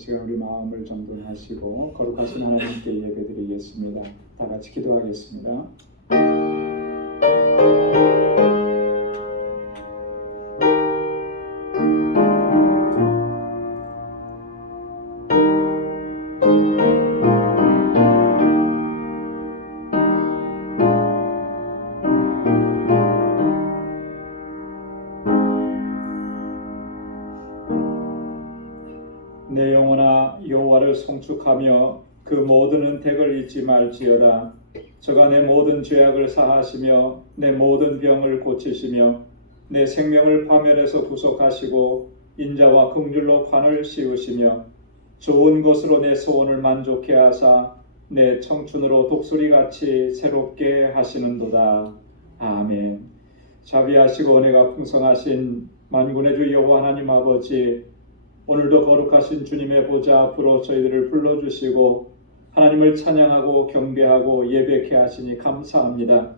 시간 우리 마음을 정돈하시고 거룩하신 하나님께 예배드리겠습니다. 다 같이 기도하겠습니다. 내 영혼아 여호와를 송축하며 그 모든 은택을 잊지 말지어다. 저가 내 모든 죄악을 사하시며 내 모든 병을 고치시며 내 생명을 파멸해서 구속하시고 인자와 긍휼로 관을 씌우시며 좋은 것으로 내 소원을 만족해 하사 내 청춘으로 독수리같이 새롭게 하시는도다. 아멘. 자비하시고 은혜가 풍성하신 만군의 주 여호와 하나님 아버지, 오늘도 거룩하신 주님의 보좌 앞으로 저희들을 불러주시고 하나님을 찬양하고 경배하고 예배케 하시니 감사합니다.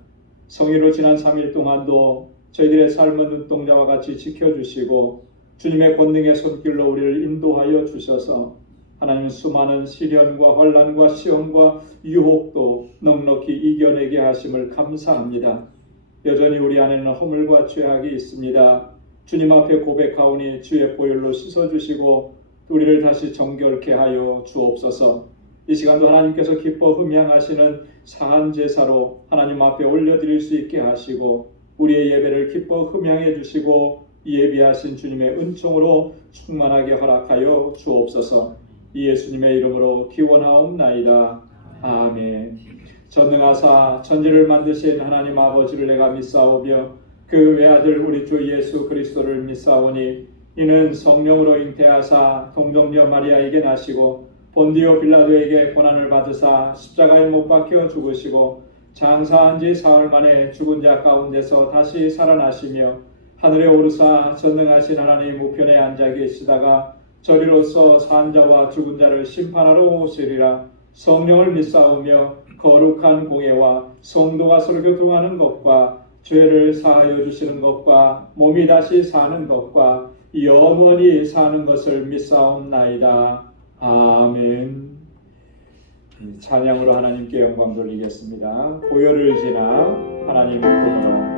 성의로 지난 3일 동안도 저희들의 삶은 눈동자와 같이 지켜주시고 주님의 권능의 손길로 우리를 인도하여 주셔서 하나님 수많은 시련과 환난과 시험과 유혹도 넉넉히 이겨내게 하심을 감사합니다. 여전히 우리 안에는 허물과 죄악이 있습니다. 주님 앞에 고백하오니 주의 보혈로 씻어주시고 우리를 다시 정결케 하여 주옵소서. 이 시간도 하나님께서 기뻐 흠향하시는 사한 제사로 하나님 앞에 올려드릴 수 있게 하시고 우리의 예배를 기뻐 흠향해 주시고 예비하신 주님의 은총으로 충만하게 허락하여 주옵소서. 이 예수님의 이름으로 기원하옵나이다. 아멘. 전능하사 천지를 만드신 하나님 아버지를 내가 믿사오며 그 외아들 우리 주 예수 그리스도를 믿사오니 이는 성령으로 잉태하사 동정녀 마리아에게 나시고 본디오 빌라도에게 고난을 받으사 십자가에 못 박혀 죽으시고 장사한 지 사흘 만에 죽은 자 가운데서 다시 살아나시며 하늘에 오르사 전능하신 하나님 우편에 앉아 계시다가 저리로서 산 자와 죽은 자를 심판하러 오시리라. 성령을 믿사오며 거룩한 공예와 성도가 서로 교통하는 것과 죄를 사하여 주시는 것과 몸이 다시 사는 것과 영원히 사는 것을 믿사옵나이다. 아멘. 찬양으로 하나님께 영광 돌리겠습니다. 보혈을 지나 하나님 품으로.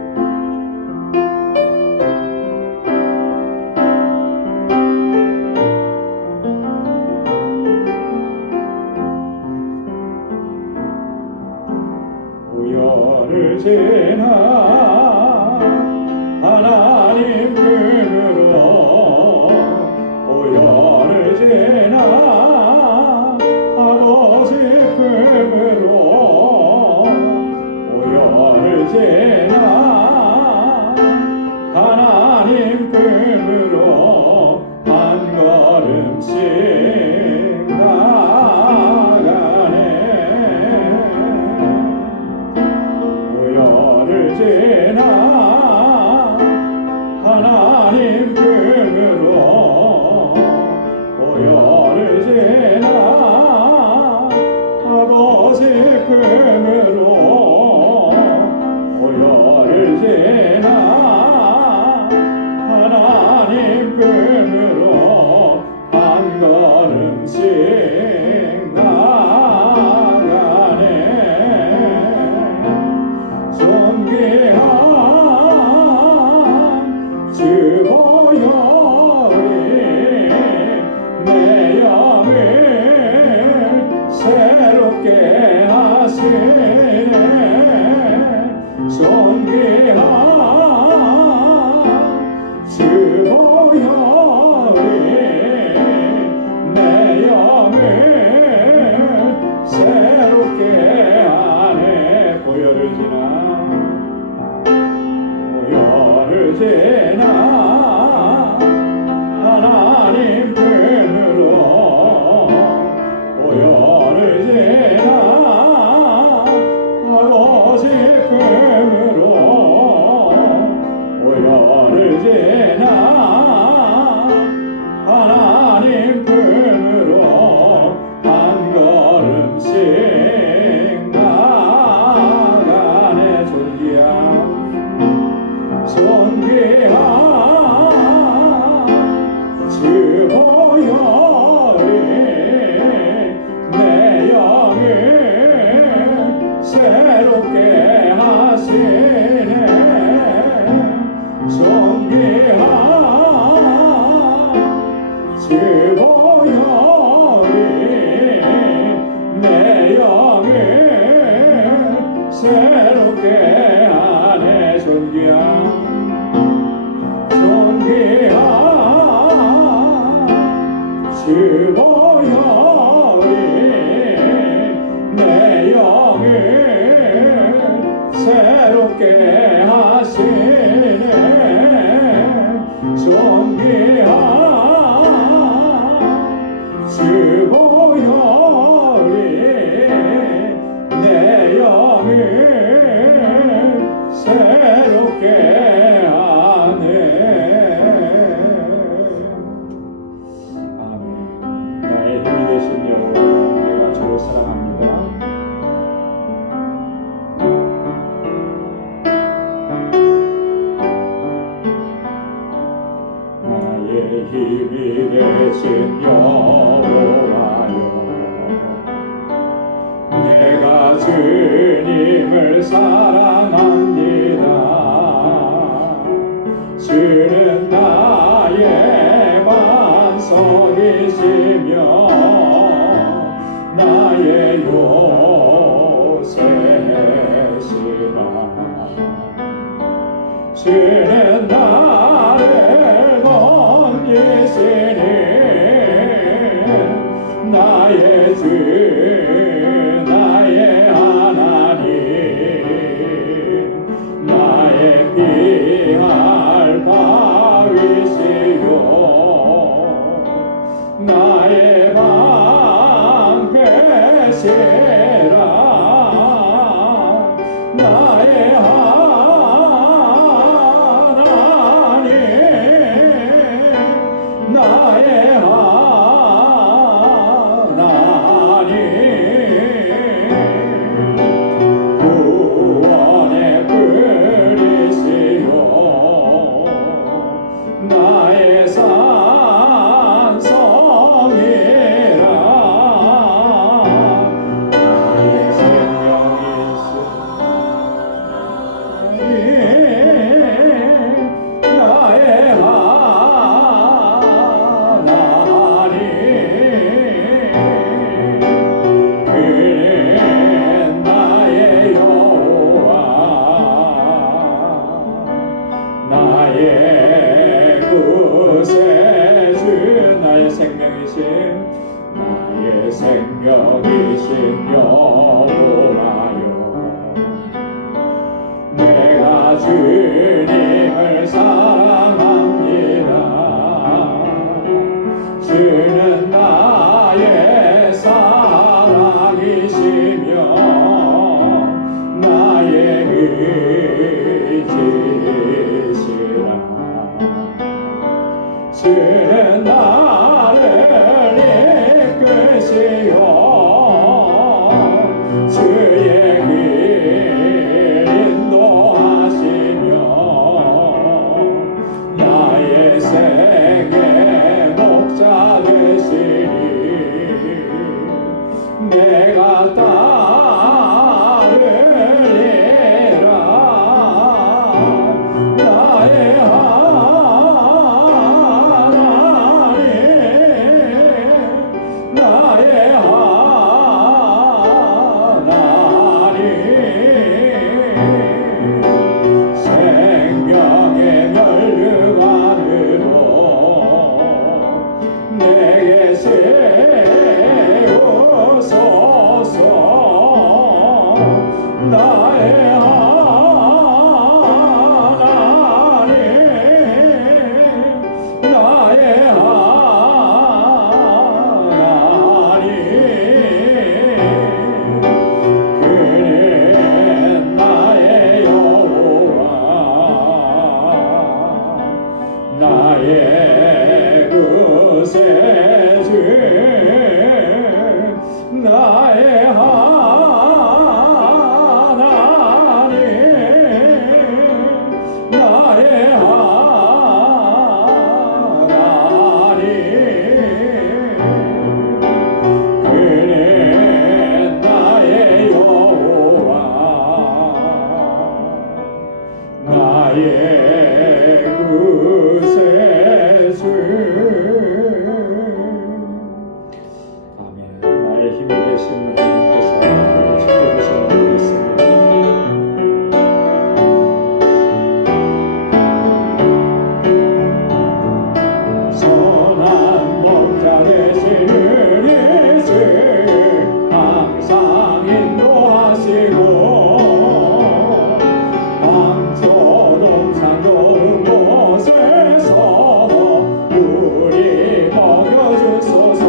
보혈을 지나 하나님 품으로 보혈을 지나 아버지 품으로 보혈을 지나 하나님 품으로 한 걸음씩 나가네. 보혈을 지나 하나님 품으로 보혈을 지나 아버지 품으로 보혈을 지나 하나님 품으로 한 걸음씩 나가네. 존귀한 주 보혈이 내 영을 새롭게 하시네. 존귀한 주 보혈이 내 영을 새롭게 하네. 보혈을 지나 보혈을 지나 하나님 품으로 보혈을 지나 아버지 품으로 보혈을 지나 하나님 품으로 한 걸음씩 나가네. 존귀한 주 보혈이 고요리 내 영을 새롭게 하네. 아멘. 나의 힘이 되신 여호와, 내가 주를 사랑합니다. 나의 힘이 되신 여호와여, 내가 주님을 사랑합니다. 주는 나의 반석이시며 나의 요새시라. 주는 나를 건지시니 나의 주 나의 하나님, 나의 피할 바위시요 나의 방패시라. 나의 하나님, 나의 하나님, 구원의 뿌리시요 나의 산성이라. 나의 생명이시오 나의 하나님, 그는 나의 여호와, 나의 구세주, 나의 생명이신 여호와여, 내가 주님을 사랑합니다. 주는 나의 사랑이시며 나의 의지시라. 주는 나를 이끄시어 주의 길 인도하시며 나의 생의 목자 되시니 내가 따르리라. 나의 하나님, 나의 하나님, 생명의 멸류관으로 내게 세우소서. 나의 하나님, 나의 하나님, 그는 나의 여호와, 나의 구세주, 나의 하나님, 나의 하나님, 그는 나의 여호와, 나의 구세주. 아멘. 나의 힘이 되신 하나님께서 우리를 지켜주시는 줄 믿습니다. 선한 목자 되시는 예수 항상 인도하시고 방초동산 좋은 곳에서 우리 먹여주소서.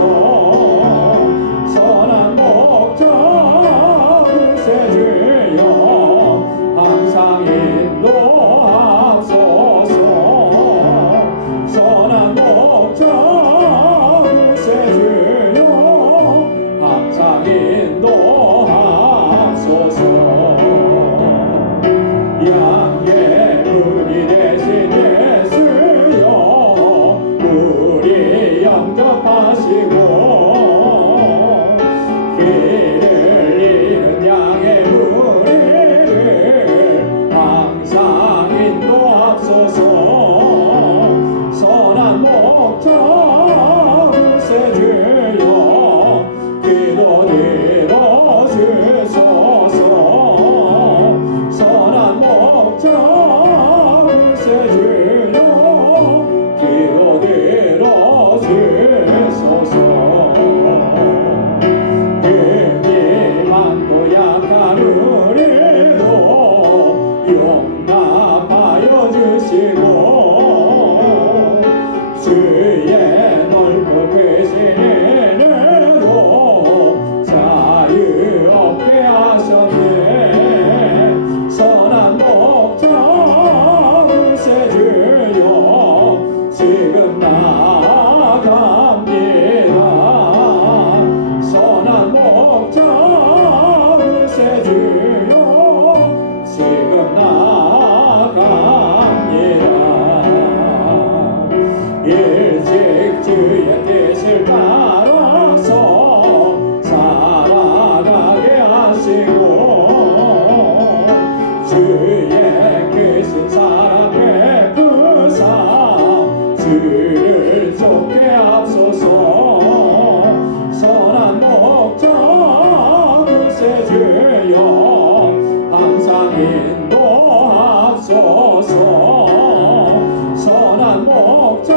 주옵소서. 선한 목자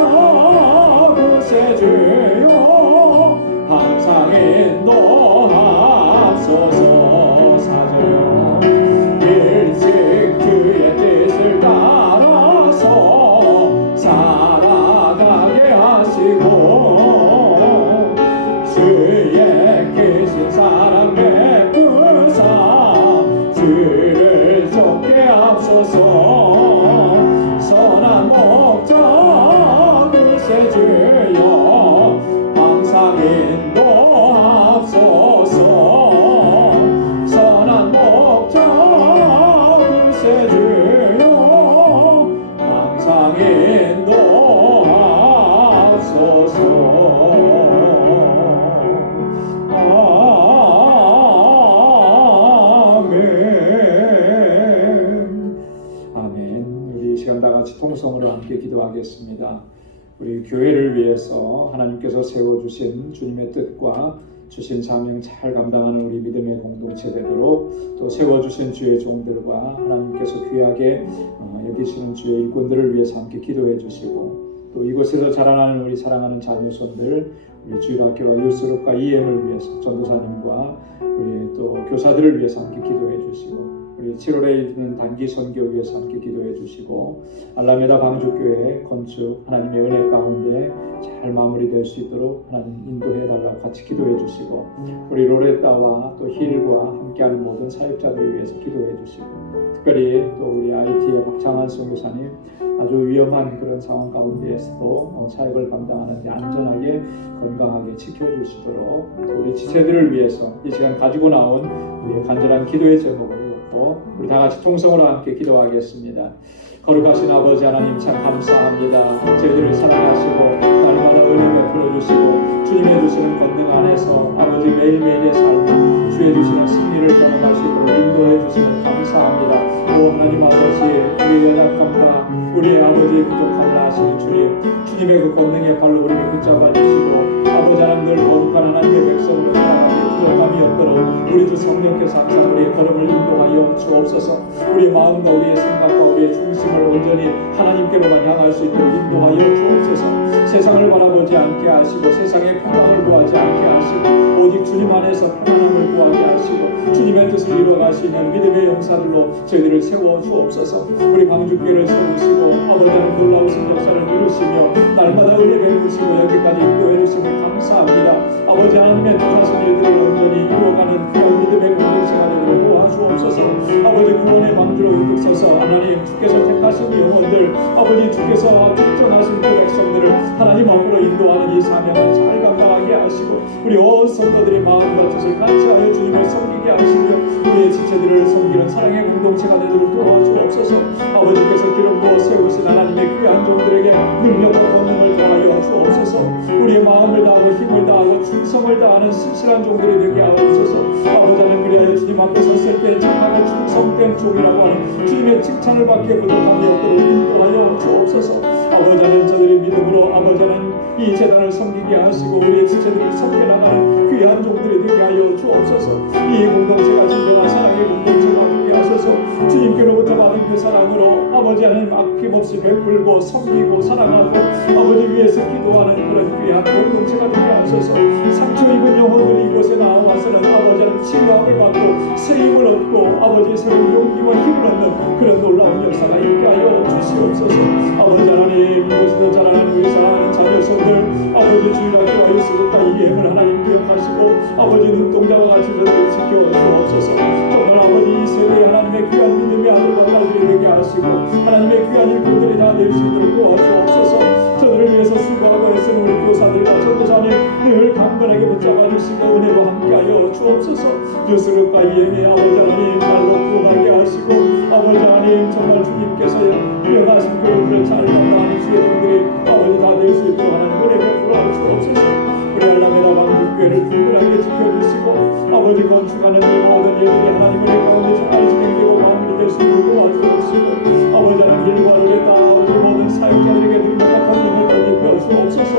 구세주여 항상 인도하옵소서. 사절요 일찍 주의 뜻을 따라서 살아가게 하시고 주의 계신 사랑 베푸사 주를 쫓게 하옵소서. 선한 목자 구세주여 항상 인도하옵소서. 선한 목자 구세주여 항상 인도하옵소서. 다 같이 통성으로 함께 기도하겠습니다. 우리 교회를 위해서 하나님께서 세워주신 주님의 뜻과 주신 사명 잘 감당하는 우리 믿음의 공동체 되도록 또 세워주신 주의 종들과 하나님께서 귀하게 여기시는 주의 일꾼들을 위해서 함께 기도해 주시고 또 이곳에서 자라나는 우리 사랑하는 자녀손들 우리 주일학교와 유스룹과 EM을 위해서 전도사님과 우리 또 교사들을 위해서 함께 기도해 주시고 우리 7월에 있는 단기 선교 위해서 함께 기도해 주시고 알라메다 방주교회 건축 하나님의 은혜 가운데 잘 마무리될 수 있도록 하나님 인도해 달라고 같이 기도해 주시고 우리 로레타와 또 힐과 함께하는 모든 사역자들을 위해서 기도해 주시고 특별히 또 우리 IT의 박창환 선교사님 아주 위험한 그런 상황 가운데에서도 사역을 감당하는데 안전하게 건강하게 지켜주시도록 또 우리 지체들을 위해서 이 시간 가지고 나온 우리 간절한 기도의 제목을 우리 다 같이 통성으로 함께 기도하겠습니다. 거룩하신 아버지 하나님 참 감사합니다. 저희들을 사랑하시고 날마다 은혜 베풀어 주시고 주님의 주시는 권능 안에서 아버지 매일매일의 삶을 주의 주시는 승리를 경험하시도록 인도해 주시면 감사합니다. 오 하나님 아버지 우리의 연약함과 우리의 아버지의 부족함을 아시는 주님의 그 권능의 발로 우리를 붙잡아 주시고 아버지 하나님 늘 거룩한 하나님의 백성으로 살아가게 부족함이 없도록 우리 주 성령께서 항상 우리의 걸음을 인도하여 주옵소서. 우리의 마음과 우리의 생각과 우리의 중심을 온전히 하나님께로만 향할 수 있도록 인도하여 주옵소서. 세상을 바라보지 않게 하시고 세상의 평강을 구하지 않게 하시고 오직 주님 안에서 편안함을 구하게 하시고 주님의 뜻을 이루어가시는 믿음의 용사들로 저희들을 세워 주옵소서. 우리 방주교회를 세우시고 아버지 하나님 놀라우신 역사를 이루시며 날마다 은혜 베푸시고 여기까지 인도해 주시면 감사합니다. 아버지 하나님의 뜻하신 일들을 온전히 이루어가는 그런 믿음의 공동체가 되도록 도와주옵소서. 아버지 구원의 방주로 우뚝 서서 하나님 주께서 택하신 영혼들 아버지 주께서 특정하신 그 백성들을 하나님 앞으로 인도하는 이 사명을 잘 감당하게 하시고 우리 온 성도들의 마음과 뜻을 같이하여 주님을 섬기게 하시며 우리의 지체들을 섬기는 사랑의 공동체가 되도록 도와주옵소서. 아버지께서 기름 부어 세우신 하나님의 귀한 종들에게 능력과 권능을 더하여 주옵소서. 우리의 마음을 다하고 힘을 다하고 충성을 다하는 신실한 종들이 되게 하옵소서. 아버지 하나님 그리하여 주님 앞에 섰을 때 착하고 충성된 종이라고 하는 주님의 칭찬을 받기에 부족함이 없도록 인도하여 주옵소서. 아버지 하나님 저들의 믿음으로 아버지 하나님 이 재단을 섬기게 하시고 우리의 지체들을 섬겨나가는 귀한 종들이 되게 하여 주옵소서. 이 공동체가 진정한 사랑의 공동체가 되게 하소서. 주님께로부터 받은 그 사랑으로 아버지 하나님 아낌없이 베풀고 섬기고 사랑하고 아버지 위해서 기도하는 그런 귀한 공동체가 되게 하소서. 상처 입은 영혼들이 이곳에 나와서는 아버지 하나님 치유함을 받고 새 힘을 얻고 아버지 새로운 용기와 힘을 얻는 그런 놀라운 역사가 있게 하여 주시옵소서. 아버지 하나님 이곳에서 자라나는 우리 사랑하는 자녀손들 아버지 주일학교와 예수님과 EM을 하나님 기억하시고 아버지 눈동자와 같이 저들을 지켜주옵소서. 정말 아버지 이 세대에 하나님의 귀한 믿음의 아들과 딸들이 되게 하시고 하나님의 귀한 일꾼들이 다 될 수 있도록 도와주옵소서. 저들을 위해서 수고하고 애쓰는 우리 교사들과 전도사님 늘 강건하게 붙잡아 주시고 은혜로 함께하여 주옵소서. 유스룹과 EM의 아버지 하나님 날로 구원하게 하시고 아버지 하나님 정말 주님께서 명하신 그들을 잘 감당하는 주의 종들이 아버지 다 될 수 있도록 하나님 은혜 베풀어 주옵소서. 우리 알라메다 방주교회를 든든하게 지켜주시고 아버지 건축하는 이 모든 일들이 하나님의 가운데 잘 진행되고 마무리될 수 있도록 도와주옵시고 아버지 하나님 일과 로레타 아버지 모든 사역자들에게 능력과 권능을 덧입혀 주옵소서.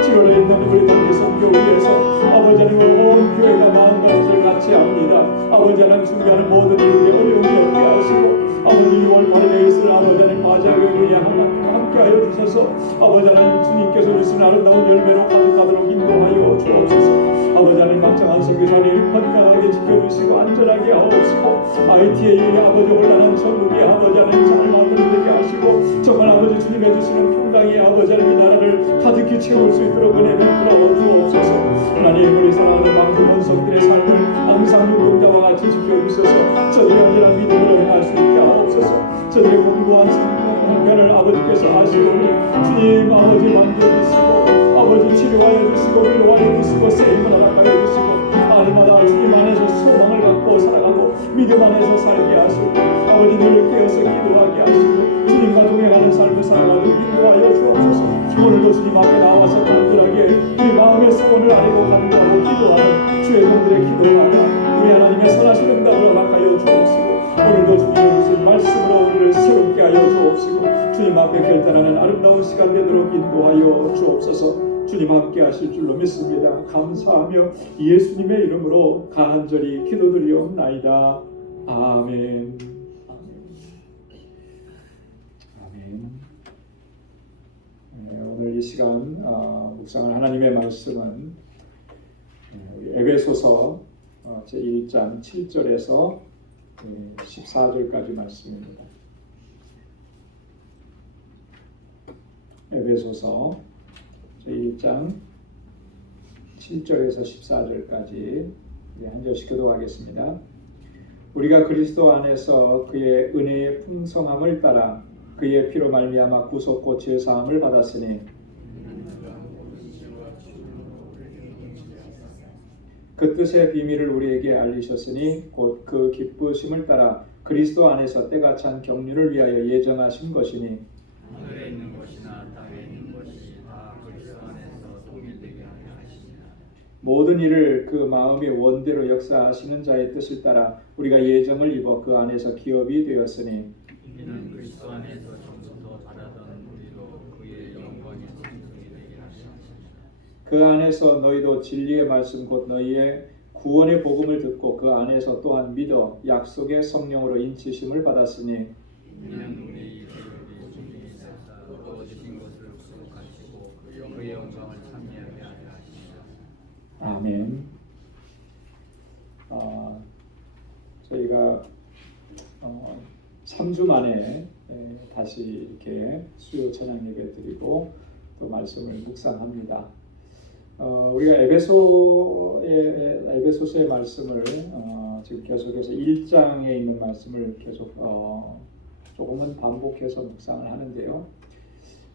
7월에 있는 우리 단기 선교회에서 아버지 하나님 온 교회가 마음과 뜻을 같이 합니다. 아버지 하나님 준비하는 모든 일들이 어려움이 없게 하시고 아버지 6월 8일에 있을 아버지 하나님 주옵소서. 아버지 하나님, 주님께서 우리 쓰는 아름다운 열매로 가득하도록 인도하여 주옵소서. 아버지 하나님, 막장한 설교사를 건강하게 지켜주시고 안전하게 하옵시고, IT의 아버지 혼란한 전국에 아버지 하나님 잘 만들어지게 하시고, 정말 아버지 주님 해주시는 평강의 아버지 하나님 이 나라를 가득히 채울 수 있도록 은혜를 풀어 주옵소서. 하나님, 우리 사랑하는 방주 원석들의 삶을 항상 눈동자와 같이 지켜주셔서 저들이 언제나 믿음으로 행할 수 있게 하옵소서. 저들의 공고한 상편을 아버지께서 하시오니 주님 아버지 만져주시고 아버지 치료하여 주시고 위로하여 주시고 세임을 허락하여 주시고 날마다 주님 안에서 소망을 갖고 살아가고 믿음 안에서 살게 하시고 아버지 늘 깨어서 기도하게 하시고 주님과 동행하는 삶을 살아가도록 인도하여 주옵소서. 오늘도 주님 앞에 나와서 간절하게 우리 마음의 소원을 알고 간구하고 기도하는 주의 종들의 기도가 우리 하나님의 선하신 응답을 허락하여 주옵시고 오늘도 주님의 무슨 말씀으로 우리를 새롭게 하여 주옵시고 주님 앞에 결단하는 아름다운 시간 되도록 인도하여 주옵소서. 주님 함께 하실 줄로 믿습니다. 감사하며 예수님의 이름으로 간절히 기도드리옵나이다. 아멘. 아멘. 오늘 이 시간 묵상할 하나님의 말씀은 에베소서 제1장 7절에서 14절까지 말씀입니다. 에베소서 제1장 7절에서 14절까지 한 절씩 교독하겠습니다. 우리가 그리스도 안에서 그의 은혜의 풍성함을 따라 그의 피로 말미암아 구속고 죄사함을 받았으니 그 뜻의 비밀을 우리에게 알리셨으니 곧 그 기쁘심을 따라 그리스도 안에서 때가 찬 경륜을 위하여 예정하신 것이니 하늘에 있는 것이나 땅에 있는 것이 다 그리스도 안에서 통일되게 하려 하시니라. 모든 일을 그 마음의 원대로 역사하시는 자의 뜻을 따라 우리가 예정을 입어 그 안에서 기업이 되었으니 이는 그리스도 안에서 전부터 바라던 우리로 그의 영광의 찬송이 되게 하시니라. 그 안에서 너희도 진리의 말씀 곧 너희의 구원의 복음을 듣고 그 안에서 또한 믿어 약속의 성령으로 인치심을 받았으니 이는 우리 기업이 주님께서 얻으신 것을 구속하시고 그의 영광을 찬미하게 하려 하시니라. 아멘. 저희가 3주 만에 다시 이렇게 수요 찬양 예배 드리고 또 말씀을 묵상합니다. 우리가 에베소서의 말씀을 지금 계속해서 1장에 있는 말씀을 계속 조금은 반복해서 묵상을 하는데요.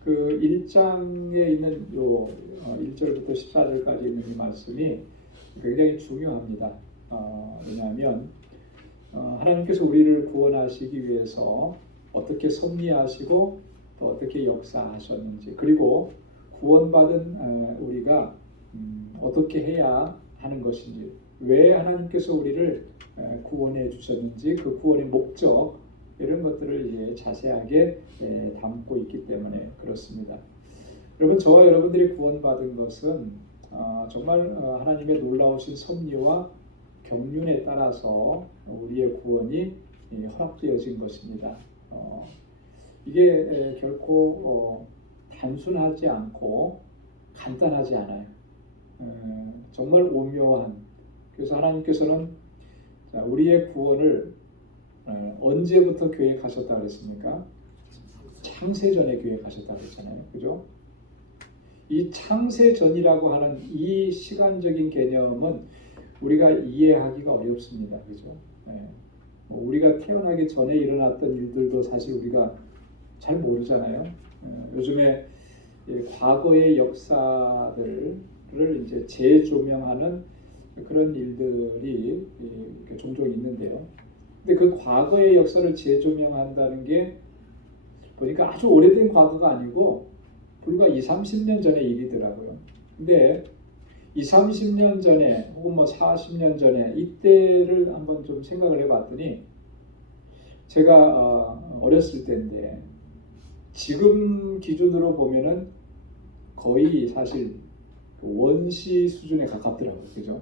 그 1장에 있는 요 1절부터 14절까지 있는 이 말씀이 굉장히 중요합니다. 왜냐하면 하나님께서 우리를 구원하시기 위해서 어떻게 섭리하시고 또 어떻게 역사하셨는지 그리고 구원받은 우리가 어떻게 해야 하는 것인지 왜 하나님께서 우리를 구원해 주셨는지 그 구원의 목적 이런 것들을 이제 자세하게 담고 있기 때문에 그렇습니다. 여러분 저와 여러분들이 구원받은 것은 정말 하나님의 놀라우신 섭리와 경륜에 따라서 우리의 구원이 허락되어진 것입니다. 이게 결코 단순하지 않고 간단하지 않아요. 정말 오묘한. 그래서 하나님께서는 우리의 구원을 언제부터 계획하셨다 그랬습니까? 창세전에 계획하셨다 그랬잖아요. 그죠? 이 창세전이라고 하는 이 시간적인 개념은 우리가 이해하기가 어렵습니다. 그죠? 우리가 태어나기 전에 일어났던 일들도 사실 우리가 잘 모르잖아요. 요즘에 과거의 역사들을 이제 재조명하는 그런 일들이 종종 있는데요. 근데 그 과거의 역사를 재조명한다는 게 보니까 아주 오래된 과거가 아니고 불과 20-30년 전의 일이더라고요. 근데 20-30년 전에 혹은 뭐 40년 전에 이때를 한번 좀 생각을 해봤더니 제가 어렸을 때인데 지금 기준으로 보면은 거의 사실 원시 수준에 가깝더라고요. 그죠?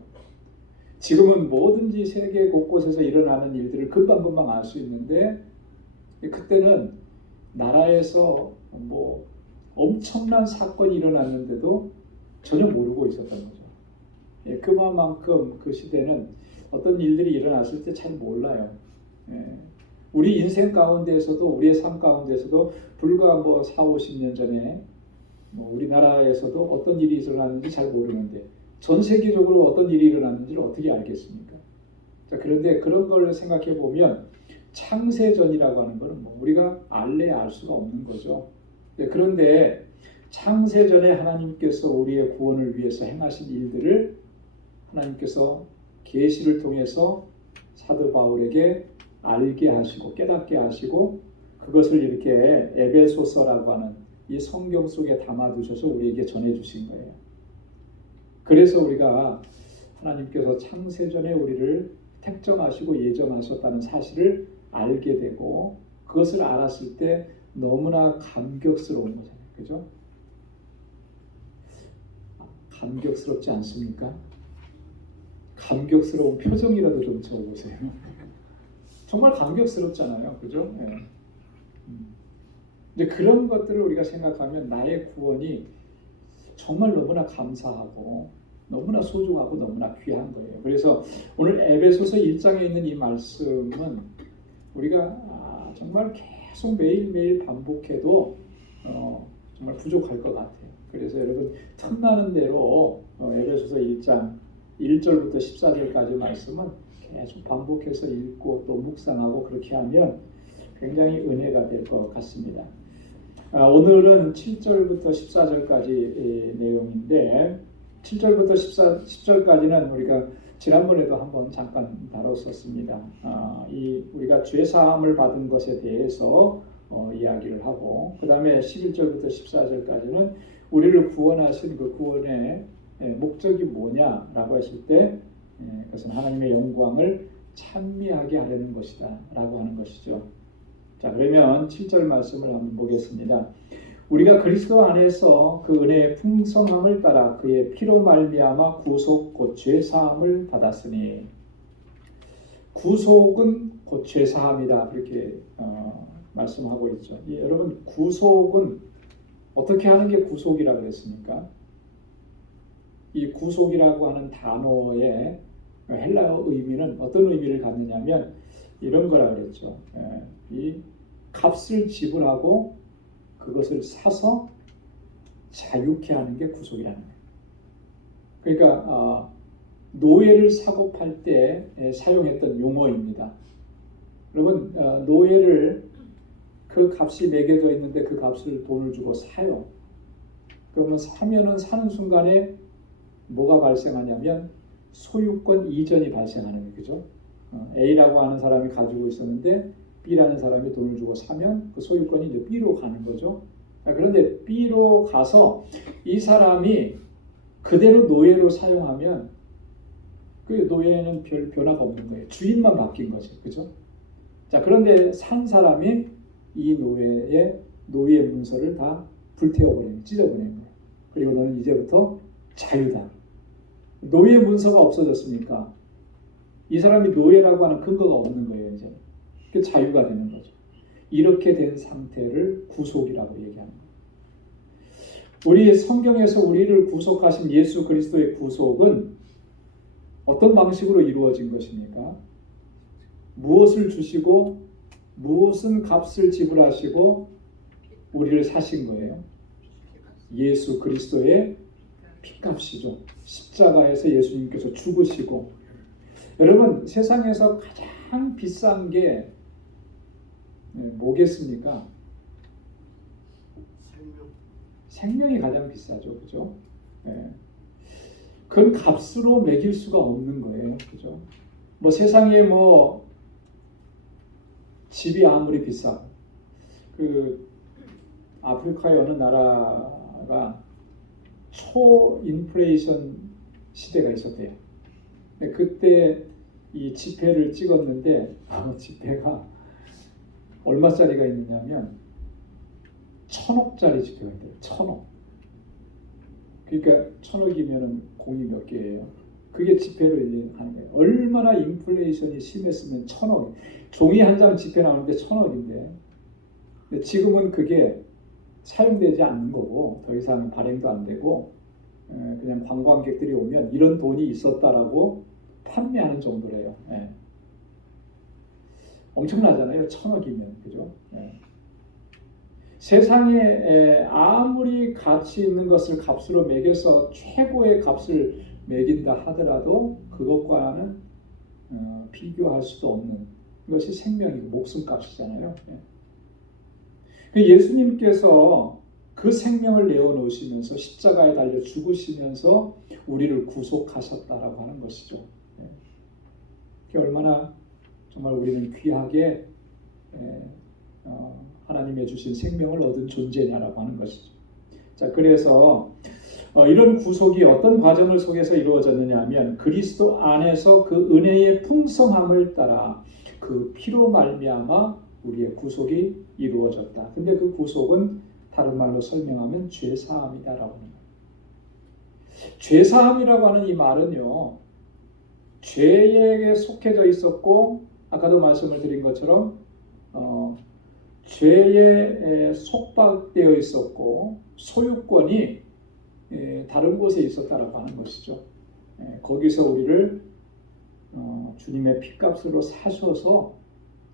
지금은 뭐든지 세계 곳곳에서 일어나는 일들을 금방금방 알 수 있는데 그때는 나라에서 뭐 엄청난 사건이 일어났는데도 전혀 모르고 있었던 거죠. 예, 그만큼 그 시대는 어떤 일들이 일어났을 때 잘 몰라요. 예, 우리 인생 가운데에서도 우리의 삶 가운데에서도 불과 뭐 4, 50년 전에 뭐 우리나라에서도 어떤 일이 일어났는지 잘 모르는데 전 세계적으로 어떤 일이 일어났는지를 어떻게 알겠습니까? 자, 그런데 그런 걸 생각해 보면 창세전이라고 하는 것은 뭐 우리가 알래야 알 수가 없는 거죠. 네, 그런데 창세전에 하나님께서 우리의 구원을 위해서 행하신 일들을 하나님께서 계시를 통해서 사도 바울에게 알게 하시고 깨닫게 하시고 그것을 이렇게 에베소서라고 하는 이 성경 속에 담아두셔서 우리에게 전해주신 거예요. 그래서 우리가 하나님께서 창세전에 우리를 택정하시고 예정하셨다는 사실을 알게 되고 그것을 알았을 때 너무나 감격스러운 거잖아요. 그죠? 감격스럽지 않습니까? 감격스러운 표정이라도 좀 지어보세요. 정말 감격스럽잖아요. 그죠? 네. 이제 그런 것들을 우리가 생각하면 나의 구원이 정말 너무나 감사하고 너무나 소중하고 너무나 귀한 거예요. 그래서 오늘 에베소서 1장에 있는 이 말씀은 우리가 정말 계속 매일매일 반복해도 정말 부족할 것 같아요. 그래서 여러분 틈나는 대로 에베소서 1장 1절부터 14절까지 말씀은 계속 반복해서 읽고 또 묵상하고 그렇게 하면 굉장히 은혜가 될 것 같습니다. 오늘은 7절부터 14절까지 내용인데 7절부터 10절까지는 우리가 지난번에도 한번 잠깐 다뤘었습니다. 우리가 죄사함을 받은 것에 대해서 이야기를 하고 그 다음에 11절부터 14절까지는 우리를 구원하신 그 구원의 목적이 뭐냐라고 했을 때 그것은 하나님의 영광을 찬미하게 하려는 것이다 라고 하는 것이죠. 자, 그러면 7절 말씀을 한번 보겠습니다. 우리가 그리스도 안에서 그 은혜의 풍성함을 따라 그의 피로 말미암아 구속 곧 죄사함을 받았으니 구속은 곧 죄사함이다 그렇게 말씀하고 있죠. 여러분 구속은 어떻게 하는 게 구속이라고 그랬습니까? 이 구속이라고 하는 단어의 헬라어 의미는 어떤 의미를 갖느냐면 이런 거라 그랬죠. 이 값을 지불하고 그것을 사서 자유케 하는 게 구속이라는 거예요. 그러니까 노예를 사고 팔 때 사용했던 용어입니다. 여러분 노예를 그 값이 매겨져 있는데 그 값을 돈을 주고 사요. 그러면 사면은 사는 순간에 뭐가 발생하냐면 소유권 이전이 발생하는 거예요. 그죠? A라고 하는 사람이 가지고 있었는데 B라는 사람이 돈을 주고 사면 그 소유권이 이제 B로 가는 거죠. 그런데 B로 가서 이 사람이 그대로 노예로 사용하면 그 노예는 별 변화가 없는 거예요. 주인만 바뀐 거죠. 그죠? 자, 그런데 산 사람이 이 노예의 노예 문서를 다 불태워버리는, 찢어버리는 거예요. 그리고 너는 이제부터 자유다. 노예 문서가 없어졌으니까 이 사람이 노예라고 하는 근거가 없는 거예요. 이제 그 자유가 되는 거죠. 이렇게 된 상태를 구속이라고 얘기하는 거예요. 우리 성경에서 우리를 구속하신 예수 그리스도의 구속은 어떤 방식으로 이루어진 것입니까? 무엇을 주시고 무슨 값을 지불하시고 우리를 사신 거예요? 예수 그리스도의 핏값이죠. 십자가에서 예수님께서 죽으시고 여러분 세상에서 가장 비싼 게 뭐겠습니까? 생명이 가장 비싸죠. 그죠? 그건 값으로 매길 수가 없는 거예요. 그죠? 뭐 세상에 뭐 집이 아무리 비싸고 그 아프리카의 어느 나라가 초인플레이션 시대가 있었대요. 그때 이 지폐를 찍었는데 지폐가 얼마짜리가 있느냐면 1,000억짜리 지폐가 있대요. 1,000억. 그러니까 1,000억이면 공이 몇 개예요? 그게 지폐로 이제 하는 거예요. 얼마나 인플레이션이 심했으면 1,000억. 종이 한 장 지폐 나오는데 1,000억인데 지금은 그게 사용되지 않는 거고 더 이상 발행도 안 되고 그냥 관광객들이 오면 이런 돈이 있었다라고 판매하는 정도래요. 예. 엄청나잖아요. 1,000억이면 그죠? 예. 세상에 아무리 가치 있는 것을 값으로 매겨서 최고의 값을 매긴다 하더라도 그것과는 비교할 수도 없는 것이 생명이고 목숨값이잖아요. 예수님께서 그 생명을 내어놓으시면서 십자가에 달려 죽으시면서 우리를 구속하셨다라고 하는 것이죠. 그게 얼마나 정말 우리는 귀하게 하나님의 주신 생명을 얻은 존재냐라고 하는 것이죠. 자, 그래서 이런 구속이 어떤 과정을 속에서 이루어졌느냐 하면 그리스도 안에서 그 은혜의 풍성함을 따라 그 피로 말미암아 우리의 구속이 이루어졌다. 근데 그 구속은 다른 말로 설명하면 죄사함이다라고 합니다. 죄사함이라고 하는 이 말은요, 죄에게 속해져 있었고 아까도 말씀을 드린 것처럼 죄에 속박되어 있었고 소유권이 다른 곳에 있었다라고 하는 것이죠. 거기서 우리를 주님의 피값으로 사셔서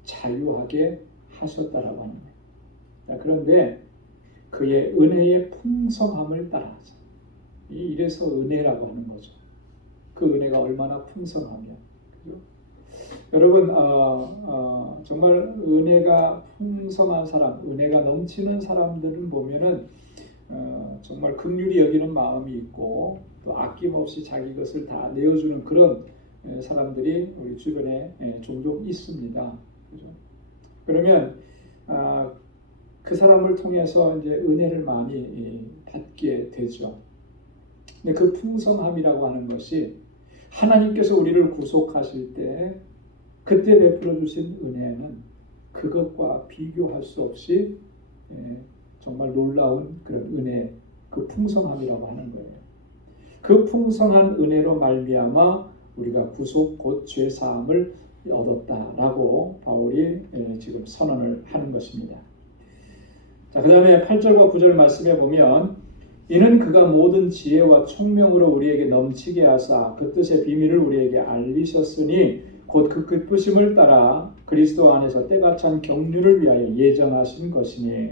자유하게 하셨다라고 하는 거예요. 그런데 그의 은혜의 풍성함을 따라서 이래서 은혜라고 하는 거죠. 그 은혜가 얼마나 풍성하면, 그죠? 여러분 정말 은혜가 풍성한 사람, 은혜가 넘치는 사람들은 보면은 정말 긍휼히 여기는 마음이 있고 또 아낌없이 자기 것을 다 내어주는 그런 사람들이 우리 주변에 종종 있습니다. 그죠? 그러면 그 사람을 통해서 이제 은혜를 많이 받게 되죠. 근데 그 풍성함이라고 하는 것이 하나님께서 우리를 구속하실 때 그때 베풀어 주신 은혜는 그것과 비교할 수 없이 정말 놀라운 그런 은혜, 그 풍성함이라고 하는 거예요. 그 풍성한 은혜로 말미암아 우리가 구속 곧 죄 사함을 얻었다라고 바울이 지금 선언을 하는 것입니다. 자, 그다음에 8절과 9절 말씀에 보면 이는 그가 모든 지혜와 총명으로 우리에게 넘치게 하사 그 뜻의 비밀을 우리에게 알리셨으니 곧 그 기쁘심을 따라 그리스도 안에서 때가 찬 경륜을 위하여 예정하신 것이니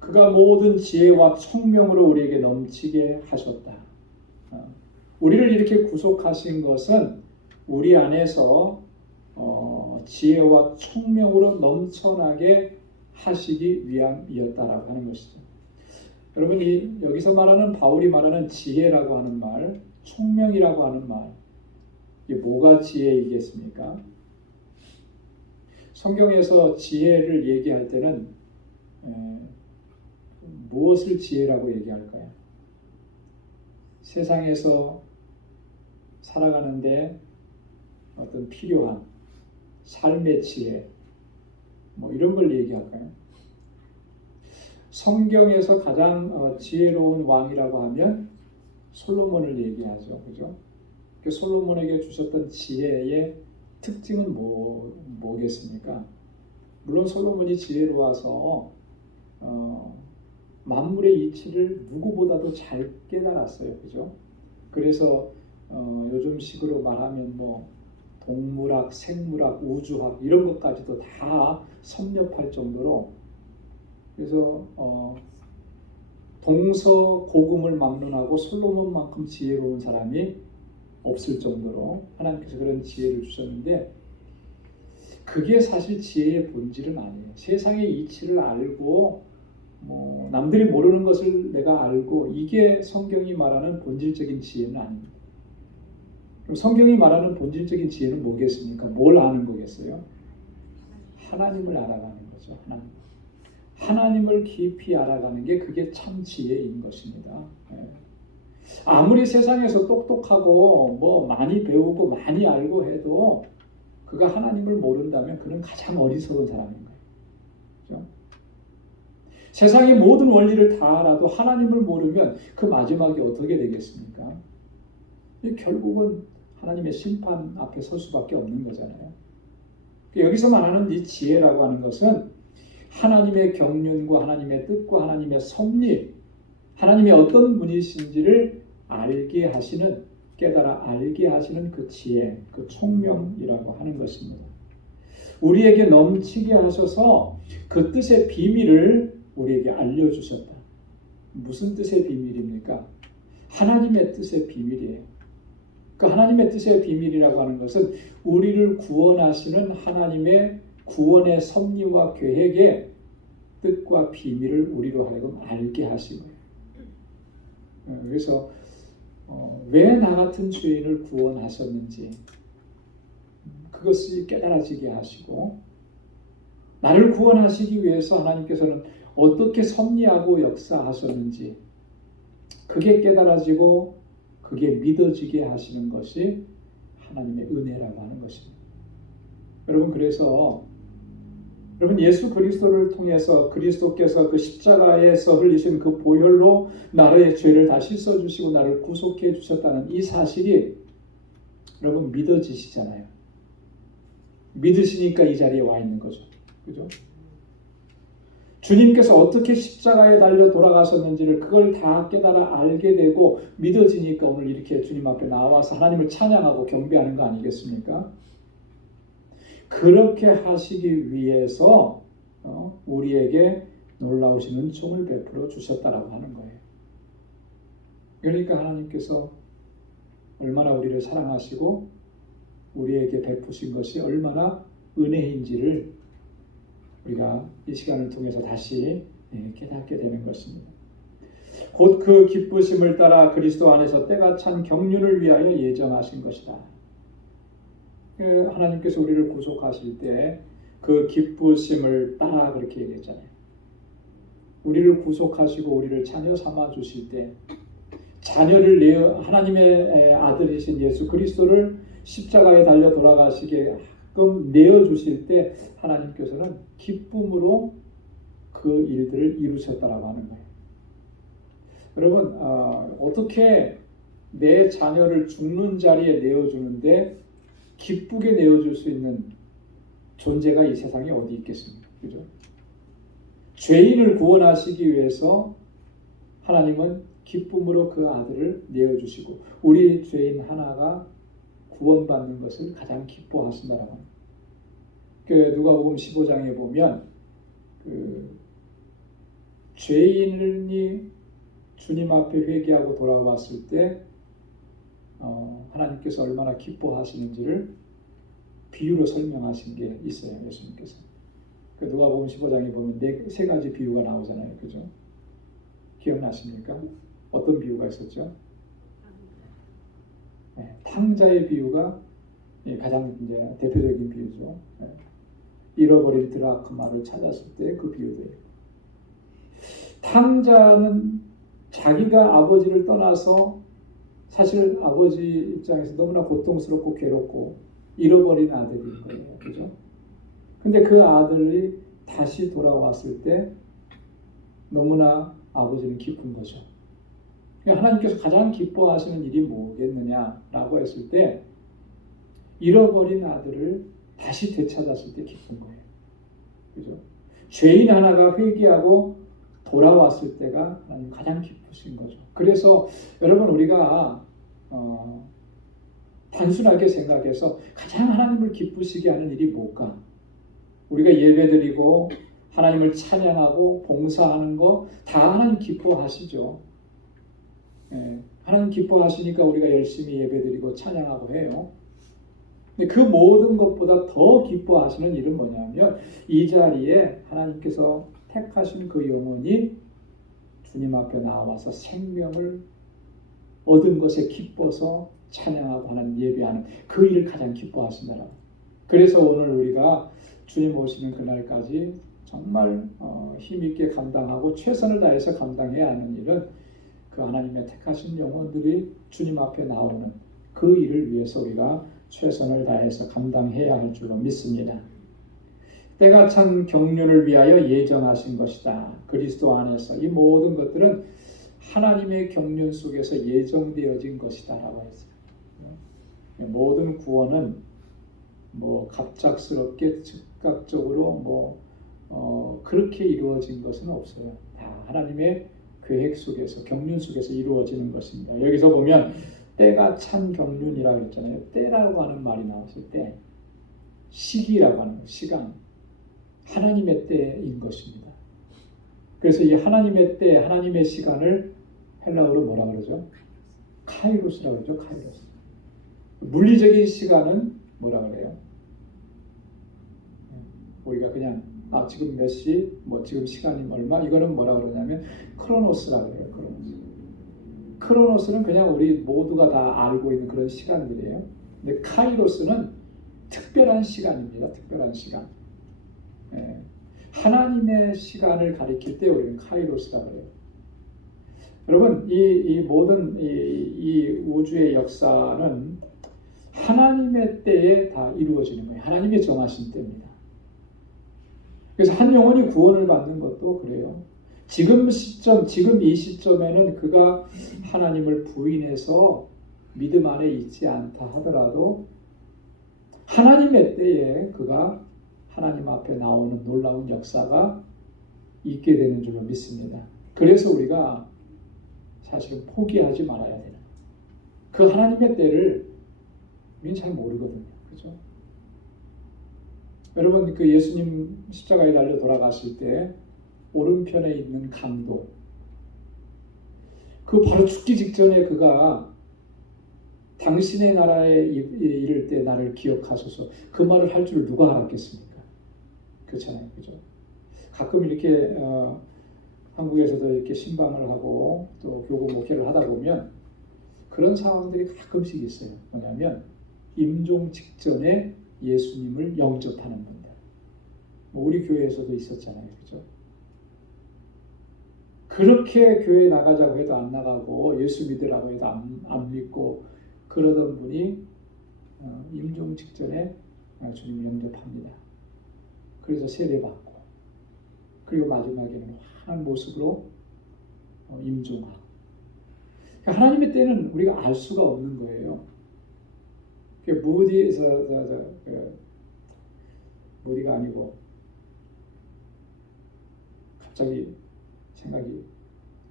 그가 모든 지혜와 총명으로 우리에게 넘치게 하셨다. 우리를 이렇게 구속하신 것은 우리 안에서 지혜와 총명으로 넘쳐나게 하시기 위함이었다라고 하는 것이죠. 여러분 여기서 말하는 바울이 말하는 지혜라고 하는 말, 총명이라고 하는 말, 이게 뭐가 지혜이겠습니까? 성경에서 지혜를 얘기할 때는 무엇을 지혜라고 얘기할까요? 세상에서 살아가는데 어떤 필요한 삶의 지혜, 뭐 이런 걸 얘기할까요? 성경에서 가장 지혜로운 왕이라고 하면 솔로몬을 얘기하죠, 그죠? 그 솔로몬에게 주셨던 지혜의 특징은 뭐겠습니까? 물론 솔로몬이 지혜로워서 만물의 이치를 누구보다도 잘 깨달았어요, 그죠? 그래서 요즘 식으로 말하면 뭐 동물학, 생물학, 우주학 이런 것까지도 다 섭렵할 정도로, 그래서 동서고금을 막론하고 솔로몬만큼 지혜로운 사람이 없을 정도로 하나님께서 그런 지혜를 주셨는데 그게 사실 지혜의 본질은 아니에요. 세상의 이치를 알고 뭐 남들이 모르는 것을 내가 알고, 이게 성경이 말하는 본질적인 지혜는 아닙니다. 그럼 성경이 말하는 본질적인 지혜는 뭐겠습니까? 뭘 아는 거겠어요? 하나님을 알아가는 거죠. 하나님을 깊이 알아가는 게 그게 참 지혜인 것입니다. 아무리 세상에서 똑똑하고 뭐 많이 배우고 많이 알고 해도 그가 하나님을 모른다면 그는 가장 어리석은 사람인 거예요. 그렇죠? 세상의 모든 원리를 다 알아도 하나님을 모르면 그 마지막이 어떻게 되겠습니까? 결국은 하나님의 심판 앞에 설 수밖에 없는 거잖아요. 여기서 말하는 이 지혜라고 하는 것은 하나님의 경륜과 하나님의 뜻과 하나님의 섭리, 하나님이 어떤 분이신지를 알게 하시는, 깨달아 알게 하시는 그 지혜, 그 총명이라고 하는 것입니다. 우리에게 넘치게 하셔서 그 뜻의 비밀을 우리에게 알려주셨다. 무슨 뜻의 비밀입니까? 하나님의 뜻의 비밀이에요. 그 하나님의 뜻의 비밀이라고 하는 것은 우리를 구원하시는 하나님의 구원의 섭리와 계획의 뜻과 비밀을 우리로 하여금 알게 하신 거예요. 그래서 왜 나 같은 죄인을 구원하셨는지 그것이 깨달아지게 하시고, 나를 구원하시기 위해서 하나님께서는 어떻게 섭리하고 역사하셨는지 그게 깨달아지고 그게 믿어지게 하시는 것이 하나님의 은혜라고 하는 것입니다. 여러분, 그래서 여러분, 예수 그리스도를 통해서 그리스도께서 그 십자가에서 흘리신 그 보혈로 나의 죄를 다 씻어주시고 나를 구속해 주셨다는 이 사실이 여러분 믿어지시잖아요. 믿으시니까 이 자리에 와 있는 거죠. 그죠? 주님께서 어떻게 십자가에 달려 돌아가셨는지를 그걸 다 깨달아 알게 되고 믿어지니까 오늘 이렇게 주님 앞에 나와서 하나님을 찬양하고 경배하는 거 아니겠습니까? 그렇게 하시기 위해서 우리에게 놀라우신 은총을 베풀어 주셨다라고 하는 거예요. 그러니까 하나님께서 얼마나 우리를 사랑하시고 우리에게 베푸신 것이 얼마나 은혜인지를 우리가 이 시간을 통해서 다시 깨닫게 되는 것입니다. 곧 그 기쁘심을 따라 그리스도 안에서 때가 찬 경륜을 위하여 예정하신 것이다. 하나님께서 우리를 구속하실 때 그 기쁘심을 따라 그렇게 얘기했잖아요. 우리를 구속하시고 우리를 자녀 삼아 주실 때 자녀를 내어 하나님의 아들이신 예수 그리스도를 십자가에 달려 돌아가시게끔 내어 주실 때 하나님께서는 기쁨으로 그 일들을 이루셨다라고 하는 거예요. 여러분, 어떻게 내 자녀를 죽는 자리에 내어주는데 기쁘게 내어줄 수 있는 존재가 이 세상에 어디 있겠습니까? 그죠? 죄인을 구원하시기 위해서 하나님은 기쁨으로 그 아들을 내어주시고 우리 죄인 하나가 구원받는 것을 가장 기뻐하신다라고 합니다. 누가복음 15장에 보면 죄인이 주님 앞에 회개하고 돌아왔을 때 하나님께서 얼마나 기뻐하시는지를 비유로 설명하신 게 있어요. 예수님께서. 누가복음 15장에 보면 세 가지 비유가 나오잖아요. 그죠? 기억나십니까? 어떤 비유가 있었죠? 탕자의 비유가 가장 이제 대표적인 비유죠. 잃어버린 드라크마를 찾았을 때 그 비유예요. 탕자는 자기가 아버지를 떠나서 사실 아버지 입장에서 너무나 고통스럽고 괴롭고 잃어버린 아들인 거예요. 그죠? 근데 그 아들이 다시 돌아왔을 때 너무나 아버지는 기쁜 거죠. 하나님께서 가장 기뻐하시는 일이 뭐겠느냐라고 했을 때 잃어버린 아들을 다시 되찾았을 때 기쁜 거예요. 그죠? 죄인 하나가 회개하고 돌아왔을 때가 하나님 가장 기쁘신 거죠. 그래서 여러분, 우리가 단순하게 생각해서 가장 하나님을 기쁘시게 하는 일이 뭘까? 우리가 예배드리고 하나님을 찬양하고 봉사하는 거 다 하나님 기뻐하시죠. 하나님 기뻐하시니까 우리가 열심히 예배드리고 찬양하고 해요. 근데 그 모든 것보다 더 기뻐하시는 일은 뭐냐면 이 자리에 하나님께서 택하신 그 영혼이 주님 앞에 나와서 생명을 얻은 것에 기뻐서 찬양하고 하나님 예배하는 그 일을 가장 기뻐하신다라고. 그래서 오늘 우리가 주님 오시는 그날까지 정말 힘있게 감당하고 최선을 다해서 감당해야 하는 일은 그 하나님의 택하신 영혼들이 주님 앞에 나오는 그 일을 위해서 우리가 최선을 다해서 감당해야 할 줄로 믿습니다. 때가 찬 경륜을 위하여 예정하신 것이다. 그리스도 안에서 이 모든 것들은 하나님의 경륜 속에서 예정되어진 것이다 라고 했어요. 모든 구원은 갑작스럽게 즉각적으로 그렇게 이루어진 것은 없어요. 다 하나님의 계획 속에서, 경륜 속에서 이루어지는 것입니다. 여기서 보면 때가 찬 경륜이라고 했잖아요. 때라고 하는 말이 나왔을 때 시기라고 하는 것, 시간, 하나님의 때인 것입니다. 그래서 이 하나님의 때, 하나님의 시간을 헬라어로 뭐라 그러죠? 카이로스라고 그러죠. 카이로스. 물리적인 시간은 뭐라 그래요? 우리가 그냥 지금 몇 시, 지금 시간이 얼마, 이거는 뭐라 그러냐면 크로노스라고 해요. 크로노스. 크로노스는 그냥 우리 모두가 다 알고 있는 그런 시간들이에요. 근데 카이로스는 특별한 시간입니다. 특별한 시간. 하나님의 시간을 가리킬 때 우리는 카이로스라고 해요. 여러분, 이 모든 이 우주의 역사는 하나님의 때에 다 이루어지는 거예요. 하나님이 정하신 때입니다. 그래서 한 영혼이 구원을 받는 것도 그래요. 지금 이 시점에는 그가 하나님을 부인해서 믿음 안에 있지 않다 하더라도 하나님의 때에 그가 하나님 앞에 나오는 놀라운 역사가 있게 되는 줄로 믿습니다. 그래서 우리가 사실은 포기하지 말아야 돼요. 그 하나님의 때를 우리는 잘 모르거든요. 그죠? 여러분, 그 예수님 십자가에 달려 돌아가실 때 오른편에 있는 강도, 그 바로 죽기 직전에 그가 당신의 나라에 이를 때 나를 기억하소서, 그 말을 할 줄 누가 알았겠습니까? 그렇잖아요. 그죠? 가끔 이렇게 한국에서도 이렇게 신방을 하고 또 교구 목회를 하다 보면 그런 상황들이 가끔씩 있어요. 뭐냐면 임종 직전에 예수님을 영접하는 분들. 우리 교회에서도 있었잖아요. 그죠? 그렇게 교회 나가자고 해도 안 나가고 예수 믿으라고 해도 안 믿고 그러던 분이 임종 직전에 주님을 영접합니다. 그래서 세례받고 그리고 마지막에는 환한 모습으로 임종하고. 그러니까 하나님의 때는 우리가 알 수가 없는 거예요. 무디가 아니고 갑자기 생각이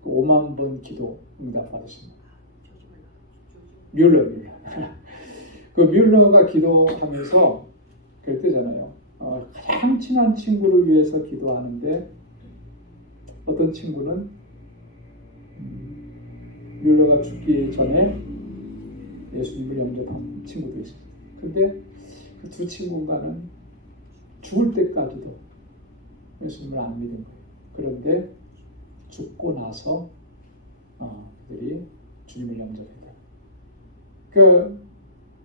5만 번 기도 응답 받으신 뮬러. 그 뮬러가 기도하면서 그랬대잖아요. 가장 친한 친구를 위해서 기도하는데 어떤 친구는 뮬러가 죽기 전에 예수님을 영접한 친구도 있습니다. 근데 그 두 친구가는 죽을 때까지도 예수님을 안 믿은 거예요. 그런데 죽고 나서 그들이 주님을 영접했다. 그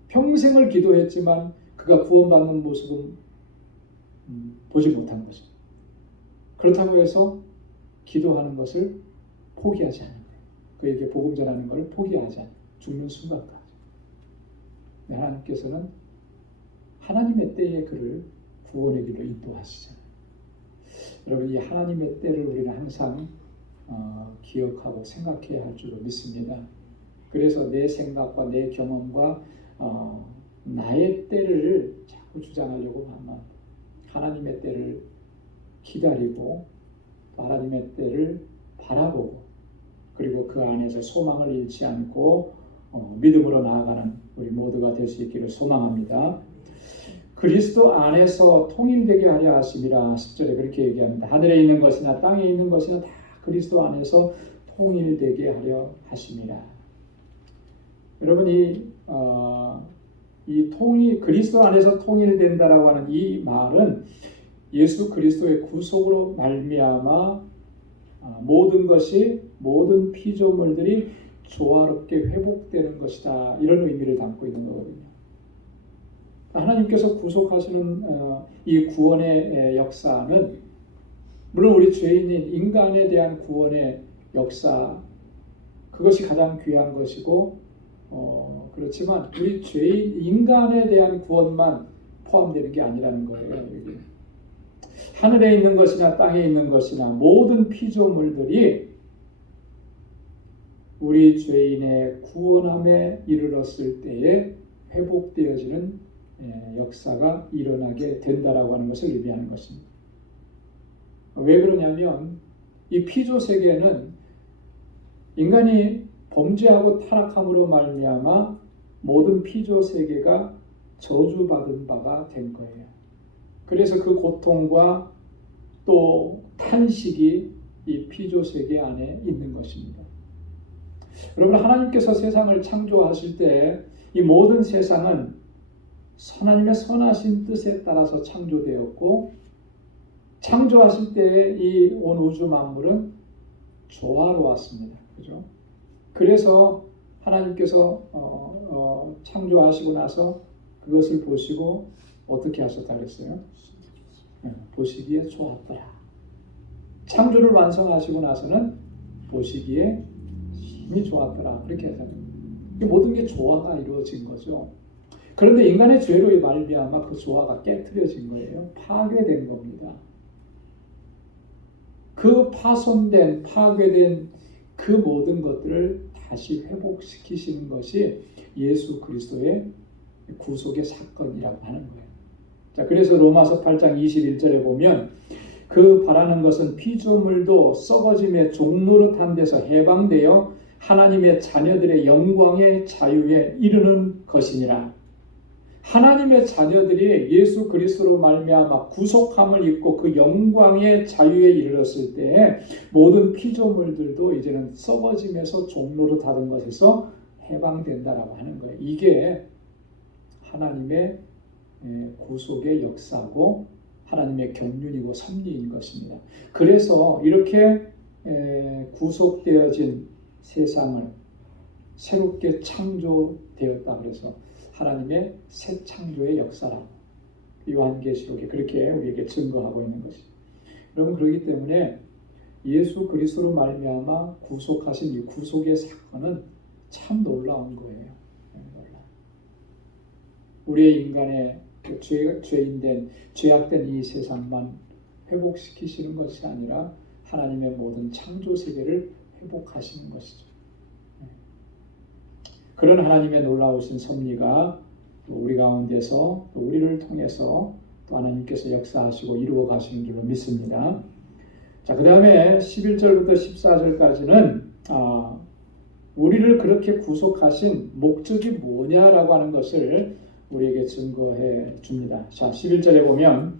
평생을 기도했지만 그가 구원받는 모습은 보지 못한 거죠. 그렇다고 해서 기도하는 것을 포기하지 않는 거예요. 그에게 복음 전하는 것을 포기하지 않는 죽는 순간까지. 하나님께서는 하나님의 때에 그를 구원의 길로 인도하시잖아요. 여러분, 이 하나님의 때를 우리는 항상 기억하고 생각해야 할 줄로 믿습니다. 그래서 내 생각과 내 경험과 나의 때를 자꾸 주장하려고 하면 하나님의 때를 기다리고 하나님의 때를 바라보고 그리고 그 안에서 소망을 잃지 않고 믿음으로 나아가는 우리 모두가 될 수 있기를 소망합니다. 그리스도 안에서 통일되게 하려 하심이라 10절에 그렇게 얘기합니다. 하늘에 있는 것이나 땅에 있는 것이나 다 그리스도 안에서 통일되게 하려 하심이라. 여러분, 그리스도 안에서 통일된다라고 하는 이 말은 예수 그리스도의 구속으로 말미암아 모든 피조물들이 조화롭게 회복되는 것이다, 이런 의미를 담고 있는 거거든요. 하나님께서 구속하시는 이 구원의 역사는 물론 우리 죄인인 인간에 대한 구원의 역사, 그것이 가장 귀한 것이고 그렇지만 우리 죄인 인간에 대한 구원만 포함되는 게 아니라는 거예요. 여기. 하늘에 있는 것이나 땅에 있는 것이나 모든 피조물들이 우리 죄인의 구원함에 이르렀을 때에 회복되어지는 역사가 일어나게 된다라고 하는 것을 의미하는 것입니다. 왜 그러냐면 이 피조 세계는 인간이 범죄하고 타락함으로 말미암아 모든 피조 세계가 저주받은 바가 된 거예요. 그래서 그 고통과 또 탄식이 이 피조 세계 안에 있는 것입니다. 여러분, 하나님께서 세상을 창조하실 때 이 모든 세상은 하나님의 선하신 뜻에 따라서 창조되었고, 창조하실 때 이 온 우주 만물은 조화로웠습니다. 그죠? 그래서 하나님께서 창조하시고 나서 그것을 보시고 어떻게 하셨다 그랬어요? 보시기에 좋았더라. 창조를 완성하시고 나서는 보시기에 힘이 좋았더라. 그렇게 하잖아요. 모든 게 조화가 이루어진 거죠. 그런데 인간의 죄로 말미암아 그 조화가 깨트려진 거예요. 파괴된 겁니다. 그 파손된, 파괴된 그 모든 것들을 다시 회복시키시는 것이 예수 그리스도의 구속의 사건이라고 하는 거예요. 자, 그래서 로마서 8장 21절에 보면 그 바라는 것은 피조물도 썩어짐의 종노릇한 데서 해방되어 하나님의 자녀들의 영광의 자유에 이르는 것이니라. 하나님의 자녀들이 예수 그리스도로 말미암아 구속함을 입고 그 영광의 자유에 이르렀을 때 모든 피조물들도 이제는 썩어짐에서 종노릇하던 것에서 해방된다라고 하는 거예요. 이게 하나님의 구속의 역사고 하나님의 경륜이고 섭리인 것입니다. 그래서 이렇게 구속되어진 세상을 새롭게 창조되었다 그래서 하나님의 새 창조의 역사라고 요한계시록에 그렇게 우리에게 증거하고 있는 것이죠. 여러분, 그렇기 때문에 예수 그리스도로 말미암아 구속하신 이 구속의 사건은 참 놀라운 거예요. 우리의 인간의 죄인된 죄악된 이 세상만 회복시키시는 것이 아니라 하나님의 모든 창조 세계를 회복하시는 것이죠. 그런 하나님의 놀라우신 섭리가 우리 가운데서 또 우리를 통해서 또 하나님께서 역사하시고 이루어 가시는 줄로 믿습니다. 자, 그 다음에 11절부터 14절까지는 우리를 그렇게 구속하신 목적이 뭐냐라고 하는 것을 우리에게 증거해 줍니다. 자, 11절에 보면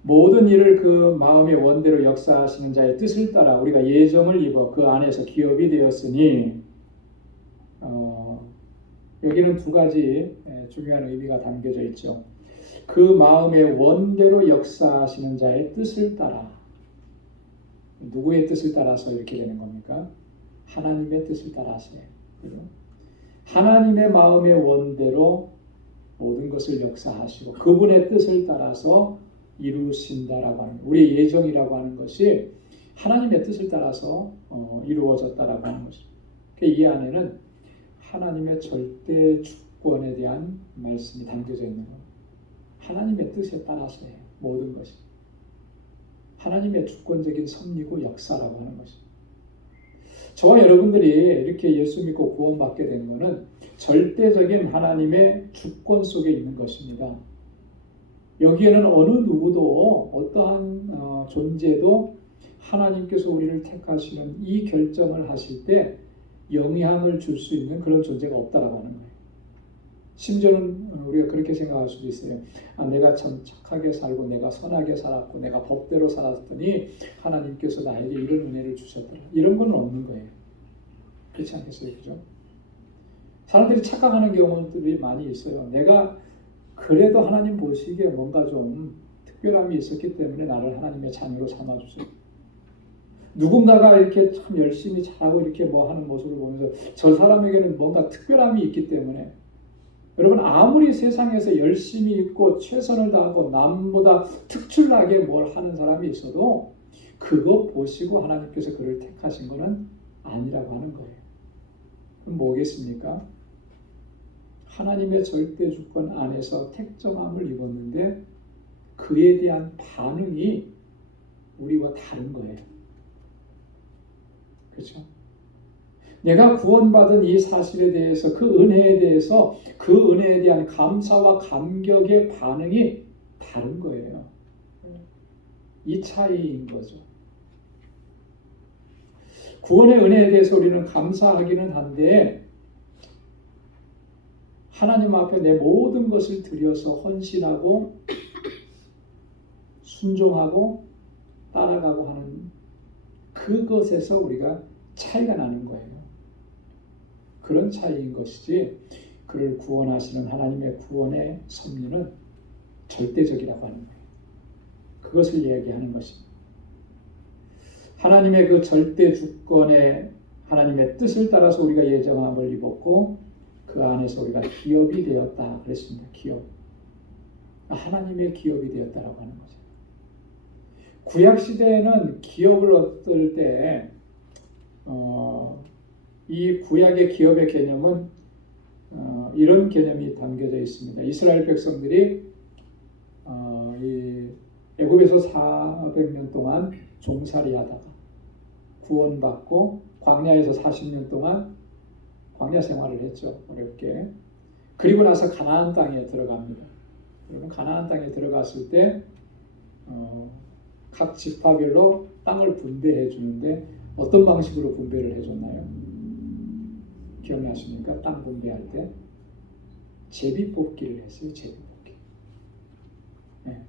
모든 일을 그 마음의 원대로 역사하시는 자의 뜻을 따라 우리가 예정을 입어 그 안에서 기업이 되었으니 여기는 두 가지 중요한 의미가 담겨져 있죠. 그 마음의 원대로 역사하시는 자의 뜻을 따라. 누구의 뜻을 따라서 이렇게 되는 겁니까? 하나님의 뜻을 따라서요. 하나님의 마음의 원대로 모든 것을 역사하시고 그분의 뜻을 따라서 이루신다라고 하는, 우리의 예정이라고 하는 것이 하나님의 뜻을 따라서 이루어졌다라고 하는 것입니다. 이 안에는 하나님의 절대 주권에 대한 말씀이 담겨져 있는 거예요. 하나님의 뜻에 따라서예요. 모든 것이. 하나님의 주권적인 섭리고 역사라고 하는 것입니다. 저와 여러분들이 이렇게 예수 믿고 구원받게 된 것은 절대적인 하나님의 주권 속에 있는 것입니다. 여기에는 어느 누구도 어떠한 존재도 하나님께서 우리를 택하시는 이 결정을 하실 때 영향을 줄 수 있는 그런 존재가 없다라고 하는 거예요. 심지어는 우리가 그렇게 생각할 수도 있어요. 내가 참 착하게 살고 내가 선하게 살았고 내가 법대로 살았더니 하나님께서 나에게 이런 은혜를 주셨더라. 이런 건 없는 거예요. 그렇지 않겠어요? 그죠? 사람들이 착각하는 경우들이 많이 있어요. 내가 그래도 하나님 보시기에 뭔가 좀 특별함이 있었기 때문에 나를 하나님의 자녀로 삼아주세요. 누군가가 이렇게 참 열심히 잘하고 이렇게 뭐 하는 모습을 보면서 저 사람에게는 뭔가 특별함이 있기 때문에, 여러분, 아무리 세상에서 열심히 있고 최선을 다하고 남보다 특출나게 뭘 하는 사람이 있어도 그거 보시고 하나님께서 그를 택하신 것은 아니라고 하는 거예요. 그럼 뭐겠습니까? 하나님의 절대 주권 안에서 택정함을 입었는데 그에 대한 반응이 우리와 다른 거예요. 그렇죠? 내가 구원받은 이 사실에 대해서, 그 은혜에 대해서, 그 은혜에 대한 감사와 감격의 반응이 다른 거예요. 이 차이인 거죠. 구원의 은혜에 대해서 우리는 감사하기는 한데 하나님 앞에 내 모든 것을 들여서 헌신하고 순종하고 따라가고 하는 그것에서 우리가 차이가 나는 거예요. 그런 차이인 것이지 그를 구원하시는 하나님의 구원의 섭리는 절대적이라고 하는 거예요. 그것을 이야기하는 것입니다. 하나님의 그 절대 주권에 하나님의 뜻을 따라서 우리가 예정함을 입었고 그 안에서 우리가 기업이 되었다 그랬습니다. 기업. 하나님의 기업이 되었다라고 하는 거죠. 구약 시대에는 기업을 얻을 때 이 구약의 기업의 개념은 이런 개념이 담겨져 있습니다. 이스라엘 백성들이 이 애굽에서 400년 동안 종살이하다가 구원받고 광야에서 40년 동안 광야 생활을 했죠. 어렵게. 그리고 나서 가나안 땅에 들어갑니다. 여러분 가나안 땅에 들어갔을 때 각 지파별로 땅을 분배해 주는데 어떤 방식으로 분배를 해줬나요? 기억나십니까? 땅 분배할 때 제비뽑기를 했어요. 제비뽑기. 네.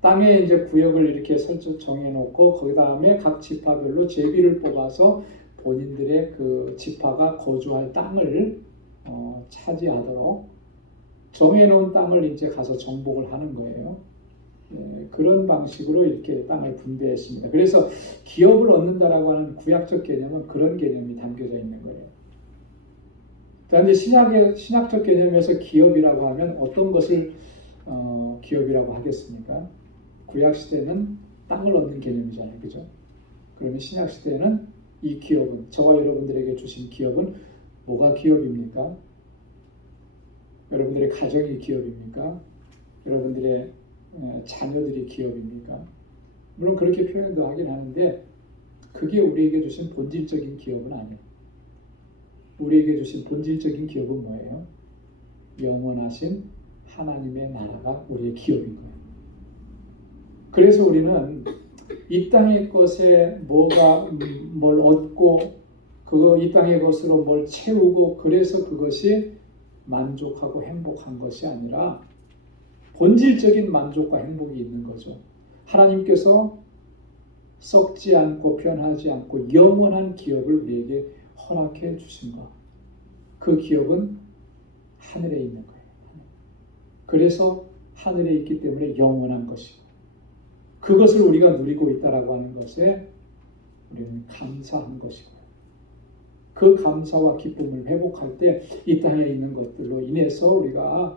땅에 이제 구역을 이렇게 설정 정해놓고 그 다음에 각 지파별로 제비를 뽑아서 본인들의 그 지파가 거주할 땅을 차지하도록 정해놓은 땅을 이제 가서 정복을 하는 거예요. 네, 그런 방식으로 이렇게 땅을 분배했습니다. 그래서 기업을 얻는다라고 하는 구약적 개념은 그런 개념이 담겨져 있는 거예요. 그런데 신약적 개념에서 기업이라고 하면 어떤 것을 기업이라고 하겠습니까? 구약 시대는 땅을 얻는 개념이잖아요, 그죠? 그러면 신약 시대는 이 기업은 저와 여러분들에게 주신 기업은 뭐가 기업입니까? 여러분들의 가정이 기업입니까? 여러분들의 자녀들이 기업입니까? 물론 그렇게 표현도 하긴 하는데 그게 우리에게 주신 본질적인 기업은 아니에요. 우리에게 주신 본질적인 기업은 뭐예요? 영원하신 하나님의 나라가 우리의 기업인 거예요. 그래서 우리는 이 땅의 것에 뭘 얻고 이 땅의 것으로 뭘 채우고 그래서 그것이 만족하고 행복한 것이 아니라 본질적인 만족과 행복이 있는 거죠. 하나님께서 썩지 않고 변하지 않고 영원한 기업을 우리에게 허락해 주신 것. 그 기업은 하늘에 있는 거예요. 그래서 하늘에 있기 때문에 영원한 것이고 그것을 우리가 누리고 있다라고 하는 것에 우리는 감사한 것이고요. 그 감사와 기쁨을 회복할 때 이 땅에 있는 것들로 인해서 우리가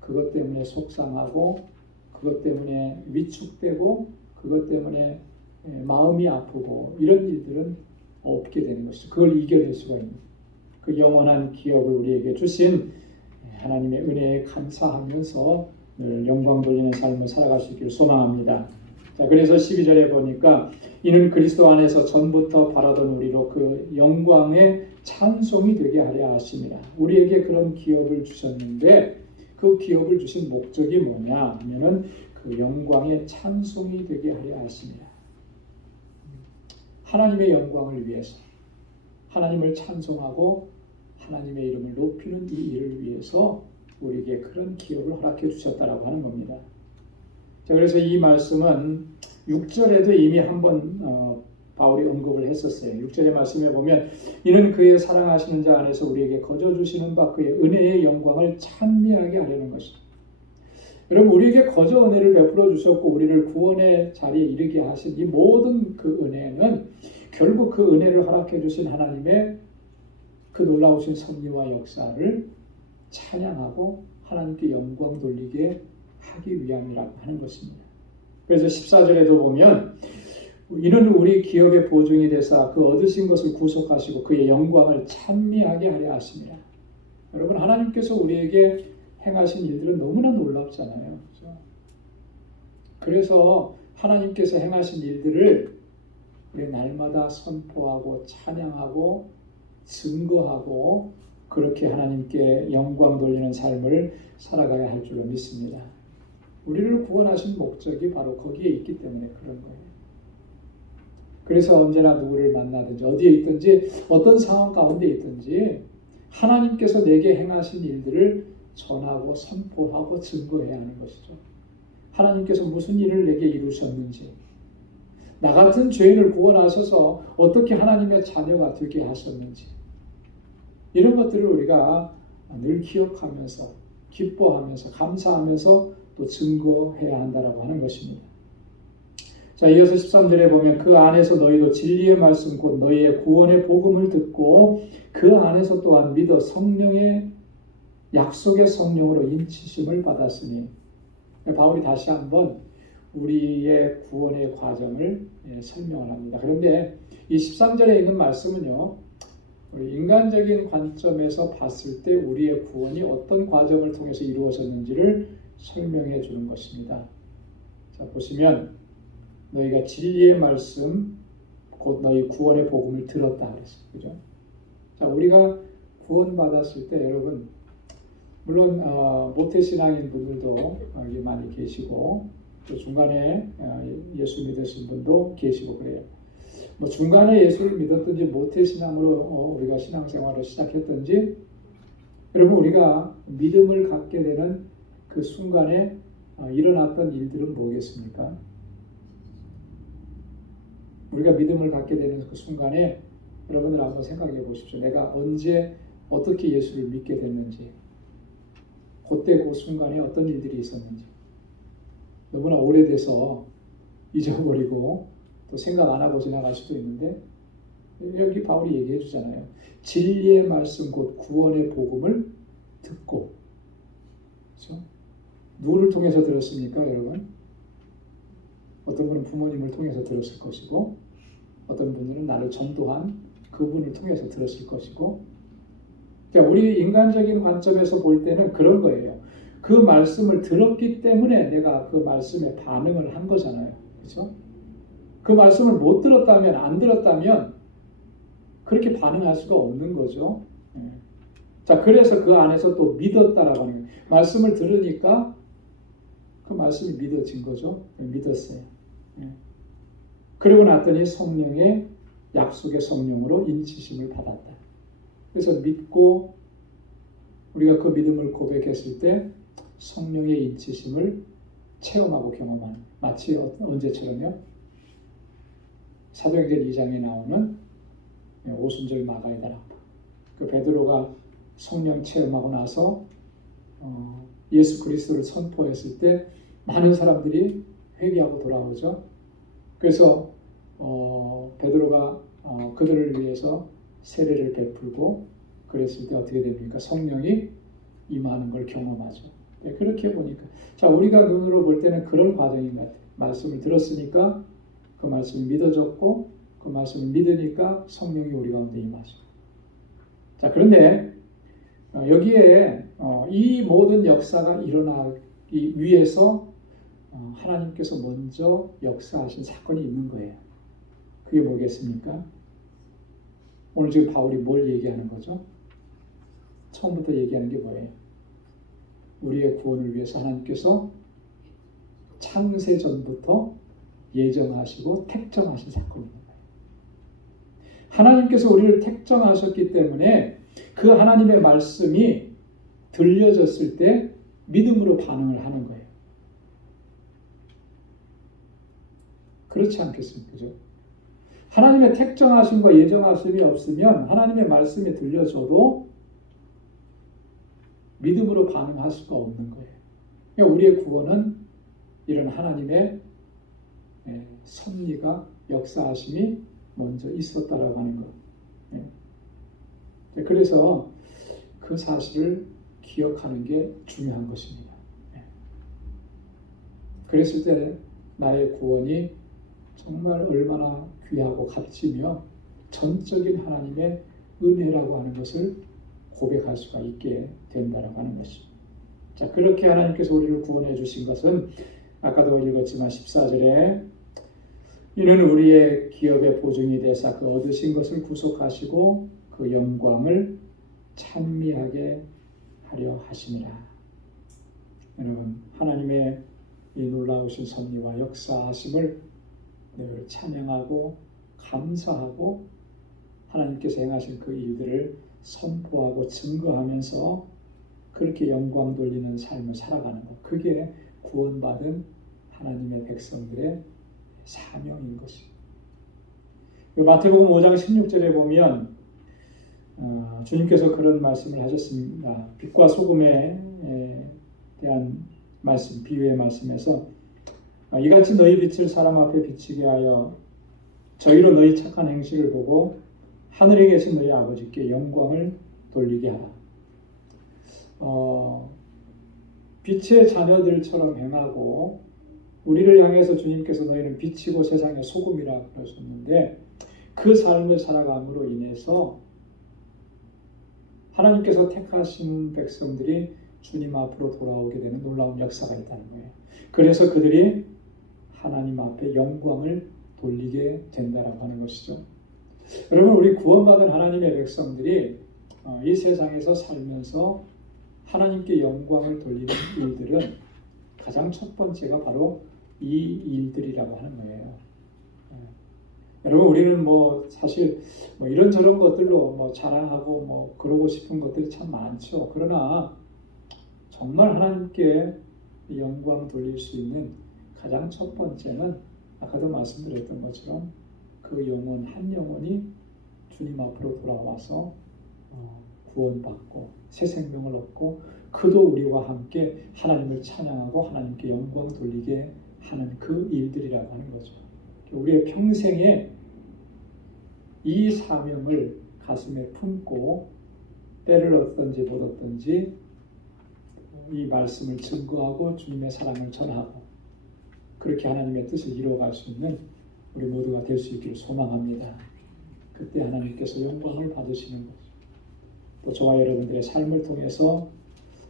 그것 때문에 속상하고 그것 때문에 위축되고 그것 때문에 마음이 아프고 이런 일들은 없게 되는 것이죠. 그걸 이겨낼 수가 있는 그 영원한 기업을 우리에게 주신 하나님의 은혜에 감사하면서 늘 영광 돌리는 삶을 살아갈 수 있기를 소망합니다. 자, 그래서 12절에 보니까 이는 그리스도 안에서 전부터 바라던 우리로 그 영광의 찬송이 되게 하려 하심이라. 우리에게 그런 기업을 주셨는데 그 기업을 주신 목적이 뭐냐 하면은 그 영광의 찬송이 되게 하려 하심이라. 하나님의 영광을 위해서 하나님을 찬송하고 하나님의 이름을 높이는 이 일을 위해서 우리에게 그런 기업을 허락해 주셨다라고 하는 겁니다. 자, 그래서 이 말씀은 6절에도 이미 한번 바울이 언급을 했었어요. 6절의 말씀에 보면 이는 그의 사랑하시는 자 안에서 우리에게 거저 주시는 바 그의 은혜의 영광을 찬미하게 하려는 것이다. 여러분 우리에게 거저 은혜를 베풀어 주셨고 우리를 구원의 자리에 이르게 하신 이 모든 그 은혜는 결국 그 은혜를 허락해 주신 하나님의 그 놀라우신 섭리와 역사를 찬양하고 하나님께 영광 돌리게 하기 위함이라고 하는 것입니다. 그래서 14절에도 보면 이는 우리 기업의 보증이 되사 그 얻으신 것을 구속하시고 그의 영광을 찬미하게 하려 하심이라. 여러분 하나님께서 우리에게 행하신 일들은 너무나 놀랍잖아요. 그렇죠? 그래서 하나님께서 행하신 일들을 우리 날마다 선포하고 찬양하고 증거하고 그렇게 하나님께 영광 돌리는 삶을 살아가야 할 줄로 믿습니다. 우리를 구원하신 목적이 바로 거기에 있기 때문에 그런 거예요. 그래서 언제나 누구를 만나든지 어디에 있든지 어떤 상황 가운데 있든지 하나님께서 내게 행하신 일들을 전하고 선포하고 증거해야 하는 것이죠. 하나님께서 무슨 일을 내게 이루셨는지, 나 같은 죄인을 구원하셔서 어떻게 하나님의 자녀가 되게 하셨는지, 이런 것들을 우리가 늘 기억하면서 기뻐하면서 감사하면서 또 증거해야 한다라고 하는 것입니다. 자, 이어서 13절에 보면 그 안에서 너희도 진리의 말씀 곧 너희의 구원의 복음을 듣고 그 안에서 또한 믿어 성령의 약속의 성령으로 인치심을 받았으니, 바울이 다시 한번 우리의 구원의 과정을 설명을 합니다. 그런데 이 13절에 있는 말씀은요, 우리 인간적인 관점에서 봤을 때 우리의 구원이 어떤 과정을 통해서 이루어졌는지를 설명해 주는 것입니다. 자, 보시면 너희가 진리의 말씀 곧 너희 구원의 복음을 들었다 그랬어요. 그죠? 자, 우리가 구원받았을 때 여러분, 물론 모태신앙인 분들도 여기 많이 계시고 또 중간에 예수 믿으신 분도 계시고 그래요. 뭐 중간에 예수를 믿었든지 모태신앙으로 우리가 신앙생활을 시작했든지, 여러분 우리가 믿음을 갖게 되는 그 순간에 일어났던 일들은 뭐겠습니까? 우리가 믿음을 갖게 되는 그 순간에 여러분들 한번 생각해 보십시오. 내가 언제 어떻게 예수를 믿게 됐는지, 그때 그 순간에 어떤 일들이 있었는지. 너무나 오래돼서 잊어버리고 또 생각 안 하고 지나갈 수도 있는데, 여기 바울이 얘기해 주잖아요. 진리의 말씀 곧 구원의 복음을 듣고. 그렇죠? 누구를 통해서 들었습니까, 여러분? 어떤 분은 부모님을 통해서 들었을 것이고, 어떤 분들은 나를 전도한 그분을 통해서 들었을 것이고, 그러니까 우리 인간적인 관점에서 볼 때는 그런 거예요. 그 말씀을 들었기 때문에 내가 그 말씀에 반응을 한 거잖아요. 그렇죠? 그 말씀을 못 들었다면, 안 들었다면 그렇게 반응할 수가 없는 거죠. 자, 그래서 그 안에서 또 믿었다라고 하는 거예요. 말씀을 들으니까 그 말씀이 믿어진 거죠. 믿었어요. 그리고 났더니 성령의 약속의 성령으로 인치심을 받았다. 그래서 믿고 우리가 그 믿음을 고백했을 때 성령의 인치심을 체험하고 경험하는, 마치 언제처럼요? 사도행전 2장에 나오는 오순절 마가이다 라파. 그 베드로가 성령 체험하고 나서 예수 그리스도를 선포했을 때 많은 사람들이 회개하고 돌아오죠. 그래서 베드로가 그들을 위해서 세례를 베풀고 그랬을 때 어떻게 됩니까? 성령이 임하는 걸 경험하죠. 네, 그렇게 보니까, 자, 우리가 눈으로 볼 때는 그런 과정인 것 같아요. 말씀을 들었으니까 그 말씀이 믿어졌고, 그 말씀을 믿으니까 성령이 우리 가운데 임하죠. 자, 그런데 여기에 이 모든 역사가 일어나기 위해서 하나님께서 먼저 역사하신 사건이 있는 거예요. 그게 뭐겠습니까? 오늘 지금 바울이 뭘 얘기하는 거죠? 처음부터 얘기하는 게 뭐예요? 우리의 구원을 위해서 하나님께서 창세 전부터 예정하시고 택정하신 사건입니다. 하나님께서 우리를 택정하셨기 때문에 그 하나님의 말씀이 들려졌을 때 믿음으로 반응을 하는 거예요. 그렇지 않겠습니까? 그죠? 하나님의 택정하심과 예정하심이 없으면 하나님의 말씀이 들려져도 믿음으로 반응할 수가 없는 거예요. 그러니까 우리의 구원은 이런 하나님의 섭리가, 역사하심이 먼저 있었다라고 하는 것. 그래서 그 사실을 기억하는 게 중요한 것입니다. 그랬을 때 나의 구원이 정말 얼마나 귀하고 값지며 전적인 하나님의 은혜라고 하는 것을 고백할 수가 있게 된다라고 하는 것입니다. 자, 그렇게 하나님께서 우리를 구원해 주신 것은 아까도 읽었지만 14절에 이는 우리의 기업의 보증이 되사 그 얻으신 것을 구속하시고 그 영광을 찬미하게 하려 하심이라. 여러분, 하나님의 이 놀라우신 섭리와 역사하심을 늘 찬양하고 감사하고 하나님께서 행하신 그 일들을 선포하고 증거하면서 그렇게 영광 돌리는 삶을 살아가는 것, 그게 구원받은 하나님의 백성들의 사명인 것입니다. 마태복음 5장 16절에 보면 주님께서 그런 말씀을 하셨습니다. 빛과 소금에 대한 말씀, 비유의 말씀에서 이같이 너희 빛을 사람 앞에 비치게 하여 저희로 너희 착한 행실을 보고 하늘에 계신 너희 아버지께 영광을 돌리게 하라. 빛의 자녀들처럼 행하고 우리를 향해서 주님께서 너희는 빛이고 세상의 소금이라 그러셨는데 그 삶을 살아감으로 인해서 하나님께서 택하신 백성들이 주님 앞으로 돌아오게 되는 놀라운 역사가 있다는 거예요. 그래서 그들이 하나님 앞에 영광을 돌리게 된다라고 하는 것이죠. 여러분, 우리 구원받은 하나님의 백성들이 이 세상에서 살면서 하나님께 영광을 돌리는 일들은 가장 첫 번째가 바로 이 일들이라고 하는 거예요. 여러분, 우리는 사실 이런저런 것들로 자랑하고 그러고 싶은 것들이 참 많죠. 그러나 정말 하나님께 영광 돌릴 수 있는 가장 첫 번째는 아까도 말씀드렸던 것처럼 그 영혼 한 영혼이 주님 앞으로 돌아와서 구원받고 새 생명을 얻고 그도 우리와 함께 하나님을 찬양하고 하나님께 영광 돌리게 하는 그 일들이라고 하는 거죠. 우리의 평생에 이 사명을 가슴에 품고 때를 얻든지 못 얻든지 이 말씀을 증거하고 주님의 사랑을 전하고 그렇게 하나님의 뜻을 이루어갈 수 있는 우리 모두가 될 수 있기를 소망합니다. 그때 하나님께서 영광을 받으시는 거죠. 또 저와 여러분들의 삶을 통해서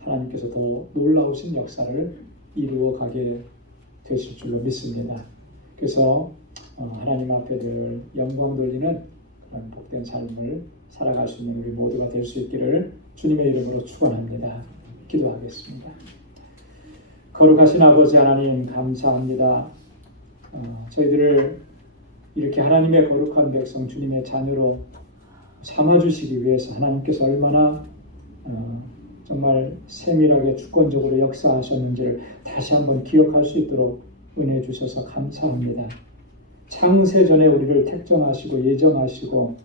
하나님께서 더 놀라우신 역사를 이루어가게 되실 줄로 믿습니다. 그래서 하나님 앞에 늘 영광 돌리는 그런 복된 삶을 살아갈 수 있는 우리 모두가 될 수 있기를 주님의 이름으로 축원합니다. 기도하겠습니다. 거룩하신 아버지 하나님, 감사합니다. 저희들을 이렇게 하나님의 거룩한 백성 주님의 자녀로 삼아주시기 위해서 하나님께서 얼마나 정말 세밀하게 주권적으로 역사하셨는지를 다시 한번 기억할 수 있도록 은혜 주셔서 감사합니다. 창세전에 우리를 택정하시고 예정하시고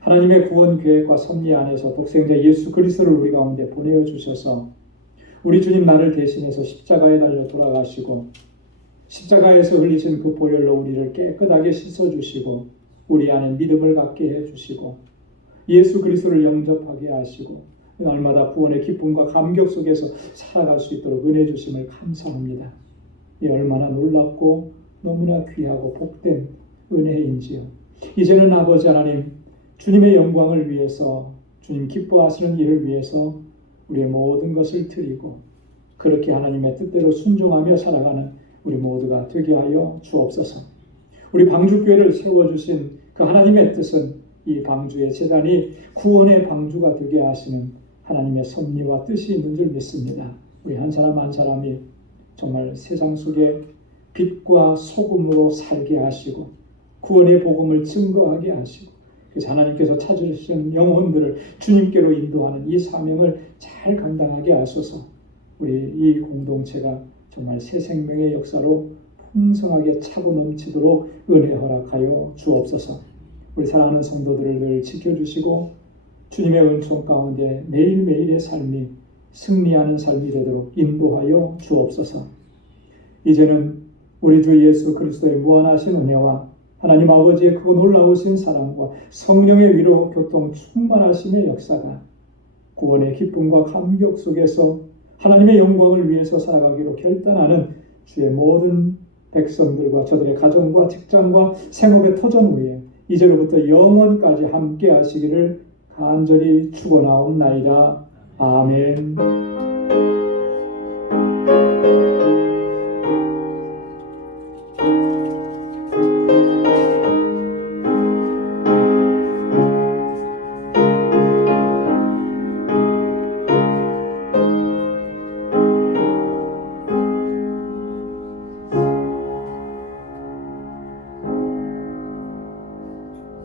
하나님의 구원 계획과 섭리 안에서 독생자 예수 그리스도를 우리 가운데 보내어 주셔서 우리 주님 나를 대신해서 십자가에 달려 돌아가시고 십자가에서 흘리신 그 보혈로 우리를 깨끗하게 씻어주시고 우리 안에 믿음을 갖게 해주시고 예수 그리스도를 영접하게 하시고 날마다 구원의 기쁨과 감격 속에서 살아갈 수 있도록 은혜 주심을 감사합니다. 이 얼마나 놀랍고 너무나 귀하고 복된 은혜인지요. 이제는 아버지 하나님, 주님의 영광을 위해서, 주님 기뻐하시는 일을 위해서 우리의 모든 것을 드리고 그렇게 하나님의 뜻대로 순종하며 살아가는 우리 모두가 되게 하여 주옵소서. 우리 방주교회를 세워주신 그 하나님의 뜻은 이 방주의 제단이 구원의 방주가 되게 하시는 하나님의 섭리와 뜻이 있는 줄 믿습니다. 우리 한 사람 한 사람이 정말 세상 속에 빛과 소금으로 살게 하시고 구원의 복음을 증거하게 하시고 그래서 하나님께서 찾으신 영혼들을 주님께로 인도하는 이 사명을 잘 감당하게 하소서. 우리 이 공동체가 정말 새 생명의 역사로 풍성하게 차고 넘치도록 은혜 허락하여 주옵소서. 우리 사랑하는 성도들을 늘 지켜주시고 주님의 은총 가운데 매일매일의 삶이 승리하는 삶이 되도록 인도하여 주옵소서. 이제는 우리 주 예수 그리스도의 무한하신 은혜와 하나님 아버지의 크고 놀라우신 사랑과 성령의 위로 교통 충만하심의 역사가 구원의 기쁨과 감격 속에서 하나님의 영광을 위해서 살아가기로 결단하는 주의 모든 백성들과 저들의 가정과 직장과 생업의 터전 위에 이제로부터 영원까지 함께 하시기를 간절히 축원하옵나이다. 아멘.